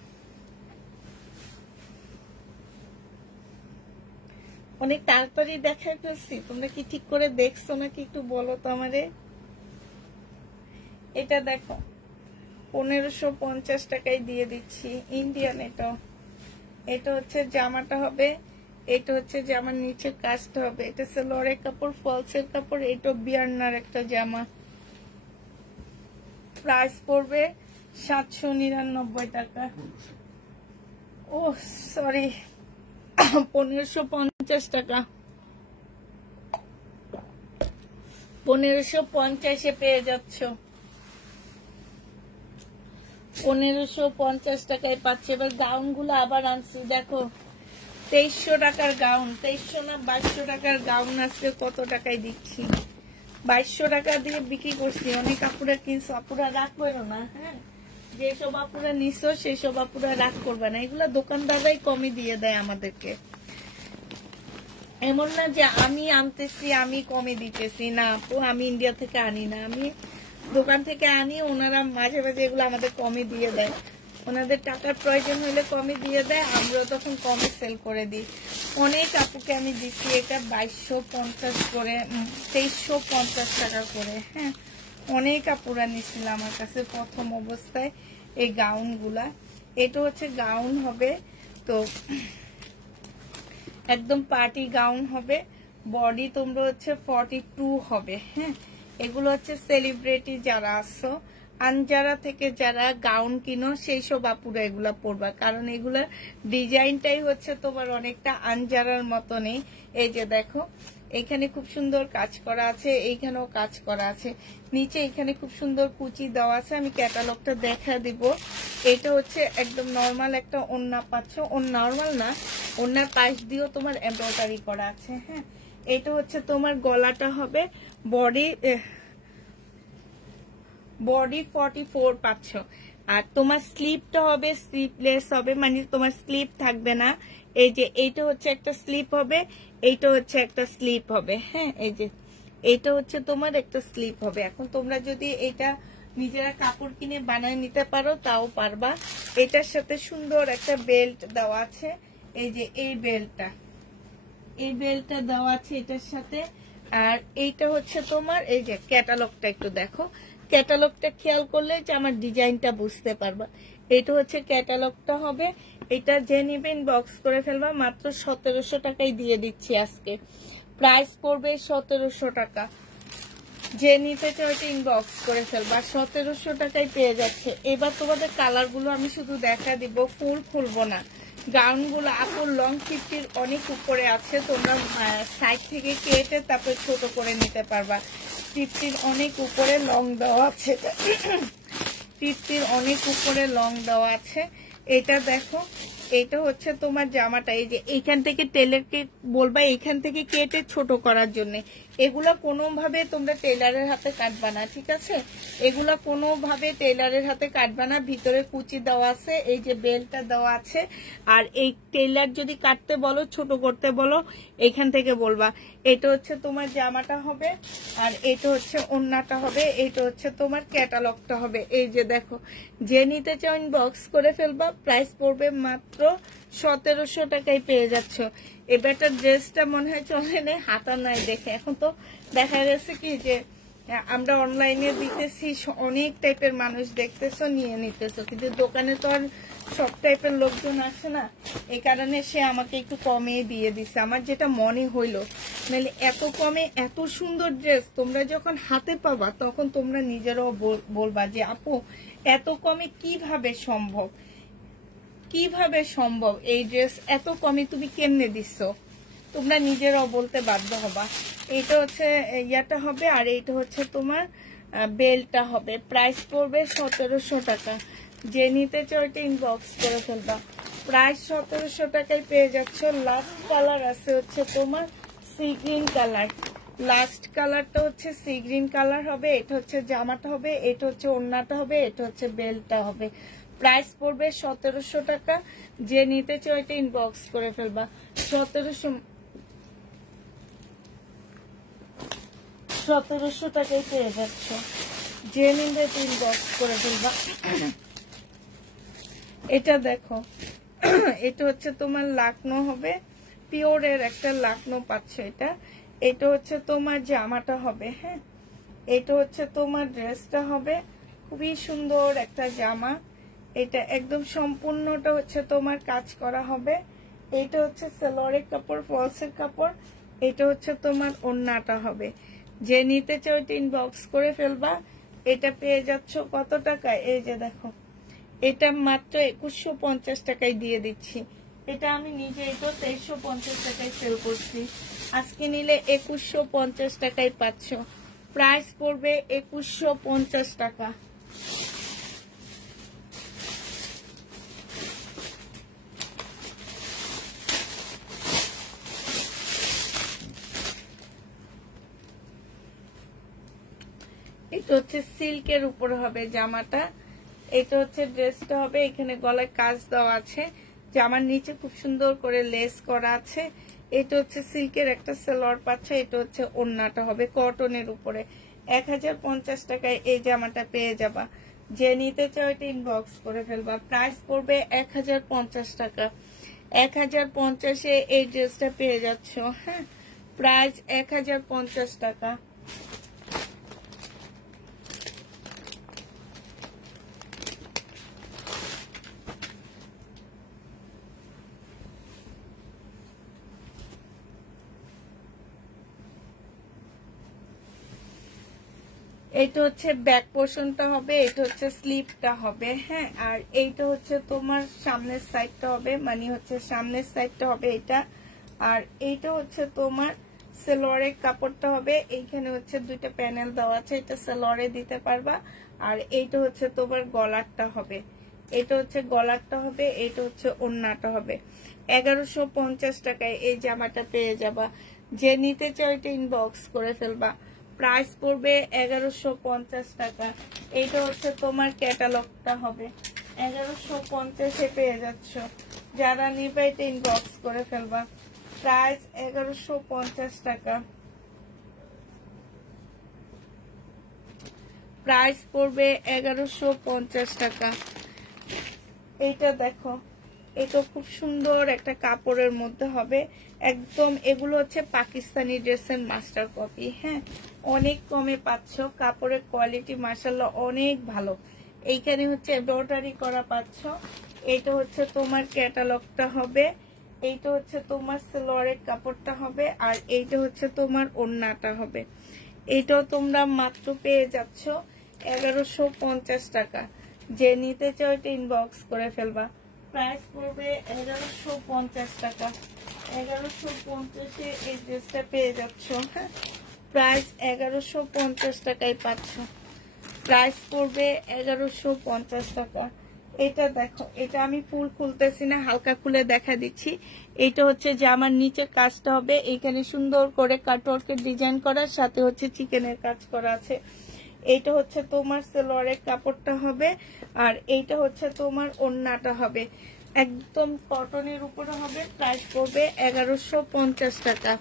অনেক তাড়াতাড়ি দেখা ফেলছি, তোমরা কি ঠিক করে দেখছো নাকি একটু বলো তো আমারে। এটা দেখো 1550 টাকায় দিয়ে দিচ্ছি, ইন্ডিয়ান। এটা হচ্ছে জামাটা হবে, এটা হচ্ছে জামার নিচে কাজটা হবে, এটা সালোয়ারের কাপড়, ফলসের কাপড়, এটা বিয়ারনার একটা জামা। প্রাইস পড়বে 799 টাকা। ও সরি, 1550 টাকা। 1550-এ পেয়ে যাচ্ছ, 1550 টাকায় পাচ্ছে। এবার গাউন গুলো আবার আনছি, দেখো 2300 টাকার গাউন, 2300 না 2200 টাকার গাউন আজকে কত টাকায় দিচ্ছি, 2200 টাকা দিয়ে বিক্রি করছি। অনেক আপুরা কিনছো, আপুরা রাগ করো না, হ্যাঁ, যেসব আপুরা নিছো সেই সব আপুরা রাগ করবে না, এগুলা দোকানদাররাই কমে দিয়ে দেয় আমাদেরকে। এমন না যে আমি আনতেছি আমি কমে দিতেছি, না আপু, আমি ইন্ডিয়া থেকে আনি না, আমি দোকান থেকে আনি, ওনারা মাঝে মাঝে এগুলো আমাদের কমে দিয়ে দেয়, ওনাদের টাকার প্রয়োজন হলে কমে দিয়ে দেয়, আমরাও তখন কমে সেল করে দিই। অনেক আপুকে আমি দিচ্ছি এটা 2250 করে, 2350 টাকা করে, হ্যাঁ, অনেক আপুরা নিছিল আমার কাছে প্রথম অবস্থায় এই গাউন গুলা। এটা হচ্ছে গাউন হবে, তো একদম পার্টি গাউন হবে, বডি তোমরা হচ্ছে 42 হবে, হ্যাঁ। এগুলো হচ্ছে সেলিব্রিটি যারা আসছো, আনজারা থেকে যারা গাউন কিনো সেই সব আপুরা এগুলা পরবা, কারণ এগুলা ডিজাইনটাই হচ্ছে তোমার অনেকটা আনজারার মতনই। এই যে দেখো এখানে খুব সুন্দর কাজ করা আছে, এইখানেও কাজ করা আছে, নিচে এখানে খুব সুন্দর কুচি দেওয়া আছে। আমি ক্যাটালগটা দেখা দিব। এটা হচ্ছে একদম নর্মাল একটা ওড়না পাচ্ছ, নর্মাল না, ওড়নার পাশ দিয়েও তোমার এমব্রয়ডারি করা আছে, হ্যাঁ। এটা হচ্ছে তোমার গলাটা হবে, বডি 44 পাচ্ছ, আর তোমার স্লিপটা হবে স্লিপলেস হবে, মানে তোমার স্লিপ থাকবে না। এই যে এইটা হচ্ছে একটা স্লিপ হবে, এইটা হচ্ছে একটা স্লিপ হবে, হ্যাঁ, এই যে এইটা হচ্ছে তোমার একটা স্লিপ হবে। এখন তোমরা যদি এটা নিজেরা কাপড় কিনে বানায় নিতে পারো তাও পারবা। এটার সাথে সুন্দর একটা বেল্ট দেওয়া আছে, এই যে এই বেল্টটা দেওয়া আছে এটার সাথে। আর এইটা হচ্ছে তোমার, এই যে ক্যাটালগটা একটু দেখো, ক্যাটালগটা খেয়াল করলে যে আমার ডিজাইনটা বুঝতে পারবা। এটা হচ্ছে ক্যাটালগটা হবে, এটা যে নিবেন বক্স করে ফেলবা, মাত্র 1700 টাকায় দিয়ে দিচ্ছি আজকে। প্রাইস পড়বে 1700 টাকা, যে নিতে চাও ইনবক্স করে ফেলবা, 1700 টাকায় পেয়ে যাচ্ছে। এবার তোমাদের কালার গুলো আমি শুধু দেখা দিব, ফুল খুলবো না। গাউন গুলো আপুর লং 50-র অনেক উপরে আছে, তোমরা সাইড থেকে কেটে তারপরে ছোট করে নিতে পারবা। 50-র অনেক উপরে লং দেওয়া আছে, 50-র অনেক উপরে লং দেওয়া আছে। এটা দেখো, এটা হচ্ছে তোমার জামাটা, এই যে এইখান থেকে টেলারকে বলবা এইখান থেকে কেটে ছোট করার জন্য। এগুলা কোনোভাবে তোমরা টেলারের হাতে কাটবা না, ঠিক আছে, এগুলা কোনোভাবে টেলারের হাতে কাটবা না। ভিতরে কুচি দেওয়া আছে, এই যে বেল্টটা দেওয়া আছে। আর এই টেলার যদি কাটতে বলো, ছোট করতে বলো, এইখান থেকে বলবা। এটা হচ্ছে তোমার জামাটা হবে, আর এটা হচ্ছে ওড়নাটা হবে, এটা হচ্ছে তোমার ক্যাটালগটা হবে। এই যে দেখো, যে নিতে চাও ইনবক্স করে ফেলবা। প্রাইস পড়বে মাত্র 1700 টাকায় পেয়ে যাচ্ছ। এবারটা ড্রেসটা মনে হয় চলে নেই, হাতা নাই দেখে। এখন তো দেখা গেছে কি যে আমরা অনলাইনে দিতেছি, অনেক টাইপের মানুষ দেখতেছো, নিয়ে নিতেছো, কিন্তু দোকানে তো আর সব টাইপের লোকজন আসে না, এই কারণে সে আমাকে একটু কমে দিয়ে দিছে, আমার যেটা মনে হইলো। নাহলে এত কমে এত সুন্দর ড্রেস তোমরা যখন হাতে পাবা, তখন তোমরা নিজেরাও বলবা যে আপু এত কমে কিভাবে সম্ভব, কিভাবে সম্ভব, এই ড্রেস এত কমে তুমি কেমনে দিচ্ছ, তোমরা নিজেরাও বলতে বাধ্য হবা। এইটা হচ্ছে ইয়াটা হবে, আর এইটা হচ্ছে তোমার বেলটা হবে। প্রাইস পড়বে 1700 টাকা, যে নিতে চাও এটা ইনবক্স করে ফেলবা। প্রাইস 1700 টাকায় পেয়ে যাচ্ছ। লাস্ট কালার আছে হচ্ছে তোমার সি গ্রিন কালার, লাস্ট কালারটা হচ্ছে সি গ্রিন কালার হবে। এটা হচ্ছে জামাটা হবে, এটা হচ্ছে ওড়নাটা হবে, এটা হচ্ছে বেলটা হবে। প্রাইস পড়বে 1700 টাকা, যে নিতে চাও এটা ইনবক্স করে ফেলবা। 1700 টাকায় পেয়ে যাচ্ছ, যে নিতে ইনবক্স করে ফেলবা। এটা দেখো, এটা হচ্ছে তোমার লাকনো হবে, পিওরের একটা লাকনো পাচ্ছ এটা। এটা হচ্ছে তোমার জামাটা হবে, হ্যাঁ, এটা হচ্ছে তোমার ড্রেসটা হবে, খুবই সুন্দর একটা জামা। এটা একদম সম্পূর্ণটা হচ্ছে তোমার কাজ করা হবে। এটা হচ্ছে সালোয়ারের কাপড়, ফলসের কাপড়। এটা হচ্ছে তোমার ওড়নাটা হবে। যে নিতে চাও এটা ইনবক্স করে ফেলবা। এটা পেয়ে যাচ্ছ কত টাকায়? এই যে দেখো, এটা মাত্র 2150 টাকায় দিয়ে দিচ্ছি। এটা আমি নিজে এটা 2350 টাকায় সেল করছি। আজকে নিলে 2150 টাকায় পাচ্ছ। প্রাইস পড়বে 2150 টাকা। এটা হচ্ছে সিল্কের উপর হবে জামাটা। এটা হচ্ছে ড্রেসটা হবে, এখানে গলায় কাজ দেওয়া আছে, জামার নিচে খুব সুন্দর করে লেস করা আছে। এটা হচ্ছে সিল্কের একটা সালোয়ার পাচ্ছে। এটা হচ্ছে ওড়নাটা হবে কটনের উপরে। 1050 টাকায় এই জামাটা পেয়ে যাবা। যে নিতে চাও এটা ইনবক্স করে ফেলবা। প্রাইস পড়বে 1050 টাকা। 1050-এ এই ড্রেসটা পেয়ে যাচ্ছ। হ্যাঁ, প্রাইস 1050 টাকা। এটা হচ্ছে ব্যাক পোর্শনটা হবে, এটা হচ্ছে স্লিভটা হবে। হ্যাঁ, আর এইটা হচ্ছে তোমার সামনের সাইডটা হবে, মানে হচ্ছে সামনের সাইডটা হবে এটা। আর এইটা হচ্ছে তোমার সালোয়ারের কাপড়টা হবে। এইখানে হচ্ছে দুইটা প্যানেল দেওয়া আছে, এটা সালোয়ারে দিতে পারবা। আর এইটা হচ্ছে তোমার গলারটা হবে। এটা হচ্ছে গলারটা হবে, এটা হচ্ছে ওড়নাটা হবে। 1150 টাকায় এই জামাটা পেয়ে যাবা। যে নিতে চাও এটা ইনবক্স করে ফেলবা। প্রাইস পড়বে 1150 টাকা। এইটা হচ্ছে তোমার ক্যাটালগটা হবে। 1150-এ পেয়ে যাচ্ছ। যারা নিবে এটা ইনবক্স করে ফেলবা। প্রাইস 1150 টাকা। প্রাইস পড়বে 1150 টাকা। এইটা দেখো, এটা খুব সুন্দর একটা কাপড়ের মধ্যে হবে একদম। এগুলো হচ্ছে পাকিস্তানি ড্রেসের মাস্টার কপি। হ্যাঁ, অনেক কমে পাচ্ছ। কাপড়ের কোয়ালিটি মাশাআল্লাহ অনেক ভালো। এইখানে হচ্ছে এমব্রয়ডারি করা পাচ্ছ। এইটা হচ্ছে তোমার ক্যাটালগটা হবে। এইটা হচ্ছে তোমার সালোয়ারের কাপড়টা হবে। আর এইটা হচ্ছে তোমার ওড়নাটা হবে। এইটাও তোমরা মাত্র পেয়ে যাচ্ছ 1150 টাকা। যে নিতে চাও এটা ইনবক্স করে ফেলবা। প্রাইস পড়বে 1150 টাকা। 1150-এ এই ড্রেসটা পেয়ে যাচ্ছ। হ্যাঁ, প্রাইস 1150 টাকায় পাচ্ছ। প্রাইস পড়বে 1150 টাকা। এটা দেখো, এটা আমি ফুল খুলতেছি না, হালকা খুলে দেখা দিচ্ছি। এটা হচ্ছে জামার নিচে কাজটা হবে। এখানে সুন্দর করে কাটওয়ার্কের ডিজাইন করার সাথে হচ্ছে চিকেনের কাজ করা আছে। এইটা হচ্ছে তোমার সালোয়ারের কাপড়টা হবে। আর এইটা হচ্ছে তোমার ওড়নাটা হবে, একদম কটনের উপরে হবে। প্রাইস পড়বে 1150 টাকা।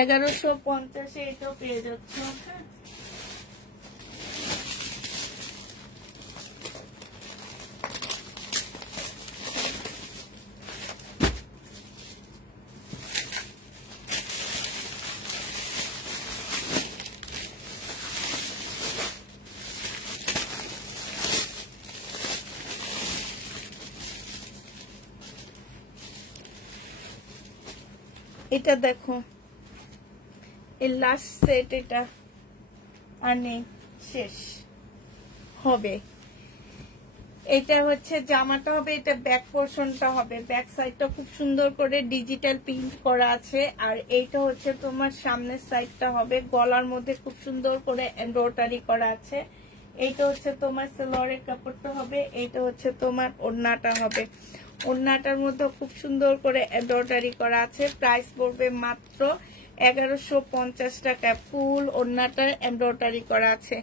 1150-এ এটাও পেয়ে যাচ্ছে। হ্যাঁ, এটা দেখো, এই লাস্ট সেট, এটা আর নেই, শেষ হবে। এটা হচ্ছে জামাটা হবে, এটা ব্যাক পোর্শনটা হবে। ব্যাক সাইডটা খুব সুন্দর করে ডিজিটাল প্রিন্ট করা আছে। আর এইটা হচ্ছে তোমার সামনের সাইডটা হবে, গলার মধ্যে খুব সুন্দর করে এমব্রয়ডারি করা আছে। এইটা হচ্ছে তোমার সালোয়ারের কাপড়টা হবে। এইটা হচ্ছে তোমার ওড়নাটা হবে। ওড়নাটার মধ্যে খুব সুন্দর করে এমব্রয়ডারি করা আছে। প্রাইস পড়বে মাত্র 1150 টাকা। ফুল ওড়নাটা এমব্রয়ডারি করা আছে।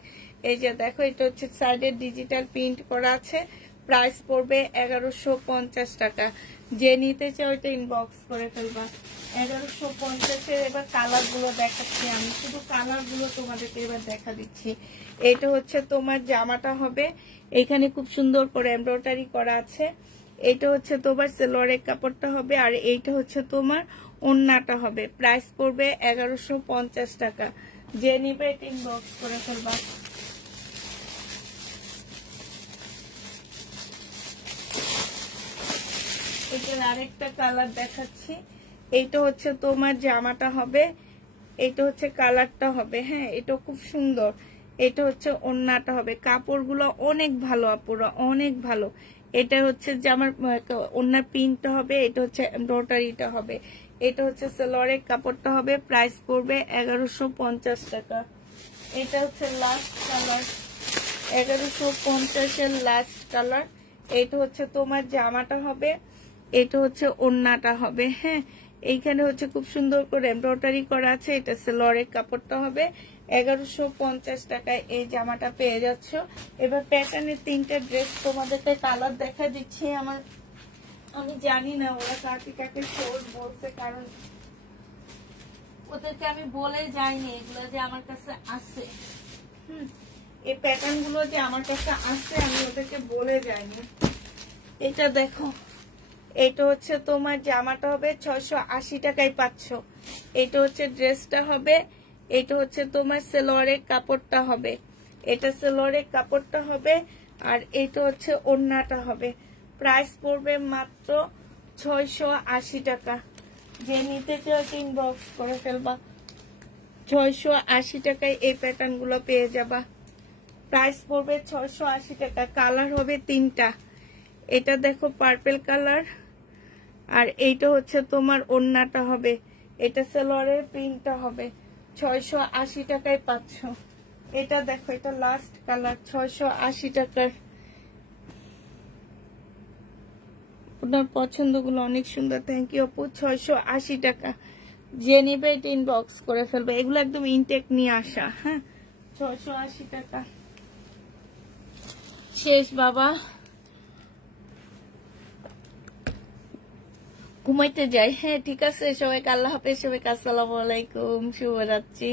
এই যে দেখো, এটা হচ্ছে সাইডে ডিজিটাল প্রিন্ট করা আছে। প্রাইস পড়বে 1150 টাকা। যে নিতে চাও এটা ইনবক্স করে ফেলবা। 1150-এর এবার কালার গুলো দেখাচ্ছি আমি, শুধু কালার গুলো তোমাদেরকে এবার দেখা দিচ্ছি। এটা হচ্ছে তোমার জামাটা হবে, এখানে খুব সুন্দর করে এমব্রয়ডারি করা আছে। এইটা হচ্ছে তোমার সালোয়ারের কাপড়টা হবে। আর এইটা হচ্ছে তোমার ওড়নাটা হবে। প্রাইস পড়বে 1150 টাকা। যে নিবে এটা ইনবক্স করে ফেলবা। এটার আরেকটা কালার দেখাচ্ছি। এইটা হচ্ছে তোমার জামাটা হবে, এটা হচ্ছে কালারটা হবে। হ্যাঁ, এটা খুব সুন্দর। এটা হচ্ছে ওড়নাটা হবে, কাপড়গুলো অনেক ভালো আপুরা, অনেক ভালো। এটা হচ্ছে জামার ওড়নার প্রিন্টটা হবে, এটা হচ্ছে এমব্রয়ডারিটা হবে, এটা হচ্ছে সালোয়ারের কাপড়টা হবে। প্রাইস পড়বে 1150 টাকা। এটা হচ্ছে লাস্ট কালার, 1150 এর লাস্ট কালার। এটা হচ্ছে তোমার জামাটা হবে, এটা হচ্ছে ওড়নাটা হবে। হ্যাঁ, এইখানে হচ্ছে খুব সুন্দর করে এমব্রয়ডারি করা আছে, এটা সালোয়ারের কাপড়টা হবে। 1150 টাকায় এই জামাটা পেয়ে যাচ্ছ। এবার প্যাটার্নের 3টা ড্রেস তোমাদেরকে কালার দেখা দিচ্ছি। আমি জানি না ওরা কাকে কাকে শোর বলছে, কারণ ওদেরকে আমি বলে যাইনি এগুলো যে আমার কাছে আছে। এই প্যাটার্ন গুলো যে আমার কাছে আছে আমি ওদেরকে বলে যাইনি। এটা দেখো, এটা হচ্ছে তোমার জামাটা হবে 680 টাকায় পাচ্ছ। এটা হচ্ছে ড্রেসটা হবে, এটা হচ্ছে তোমার সালোয়ারের কাপড়টা হবে, এটা সালোয়ারের কাপড়টা হবে, আর এটা হচ্ছে ওড়নাটা হবে। প্রাইস পড়বে মাত্র 680 টাকা। যে নিতে চাও ইনবক্স করে ফেলবা। 680 টাকায় এই প্যাটার্ন গুলো পেয়ে যাবা। প্রাইস পড়বে 680 টাকা। কালার হবে 3টা। এটা দেখো পার্পল কালার, আর এইটা হচ্ছে তোমার ওড়নাটা হবে, এটা সালোয়ারের প্রিন্টটা হবে। 680 টাকায় পাচ্ছ। এটা দেখো, এটা লাস্ট কালার, 680 টাকার। আপনার পছন্দগুলো অনেক সুন্দর। থ্যাংক ইউ আপু। 680 টাকা। যে নিবে এটা ইনবক্স করে ফেলবে। এগুলো একদম ইনটেক নিয়ে আসা। হ্যাঁ, 680 টাকা। শেষ বাবা, ঘুমাইতে যাই। হ্যাঁ ঠিক আছে, সবাইকে আল্লাহ হাফেজ, সবাইকে আসসালামু আলাইকুম, শুভরাত্রি।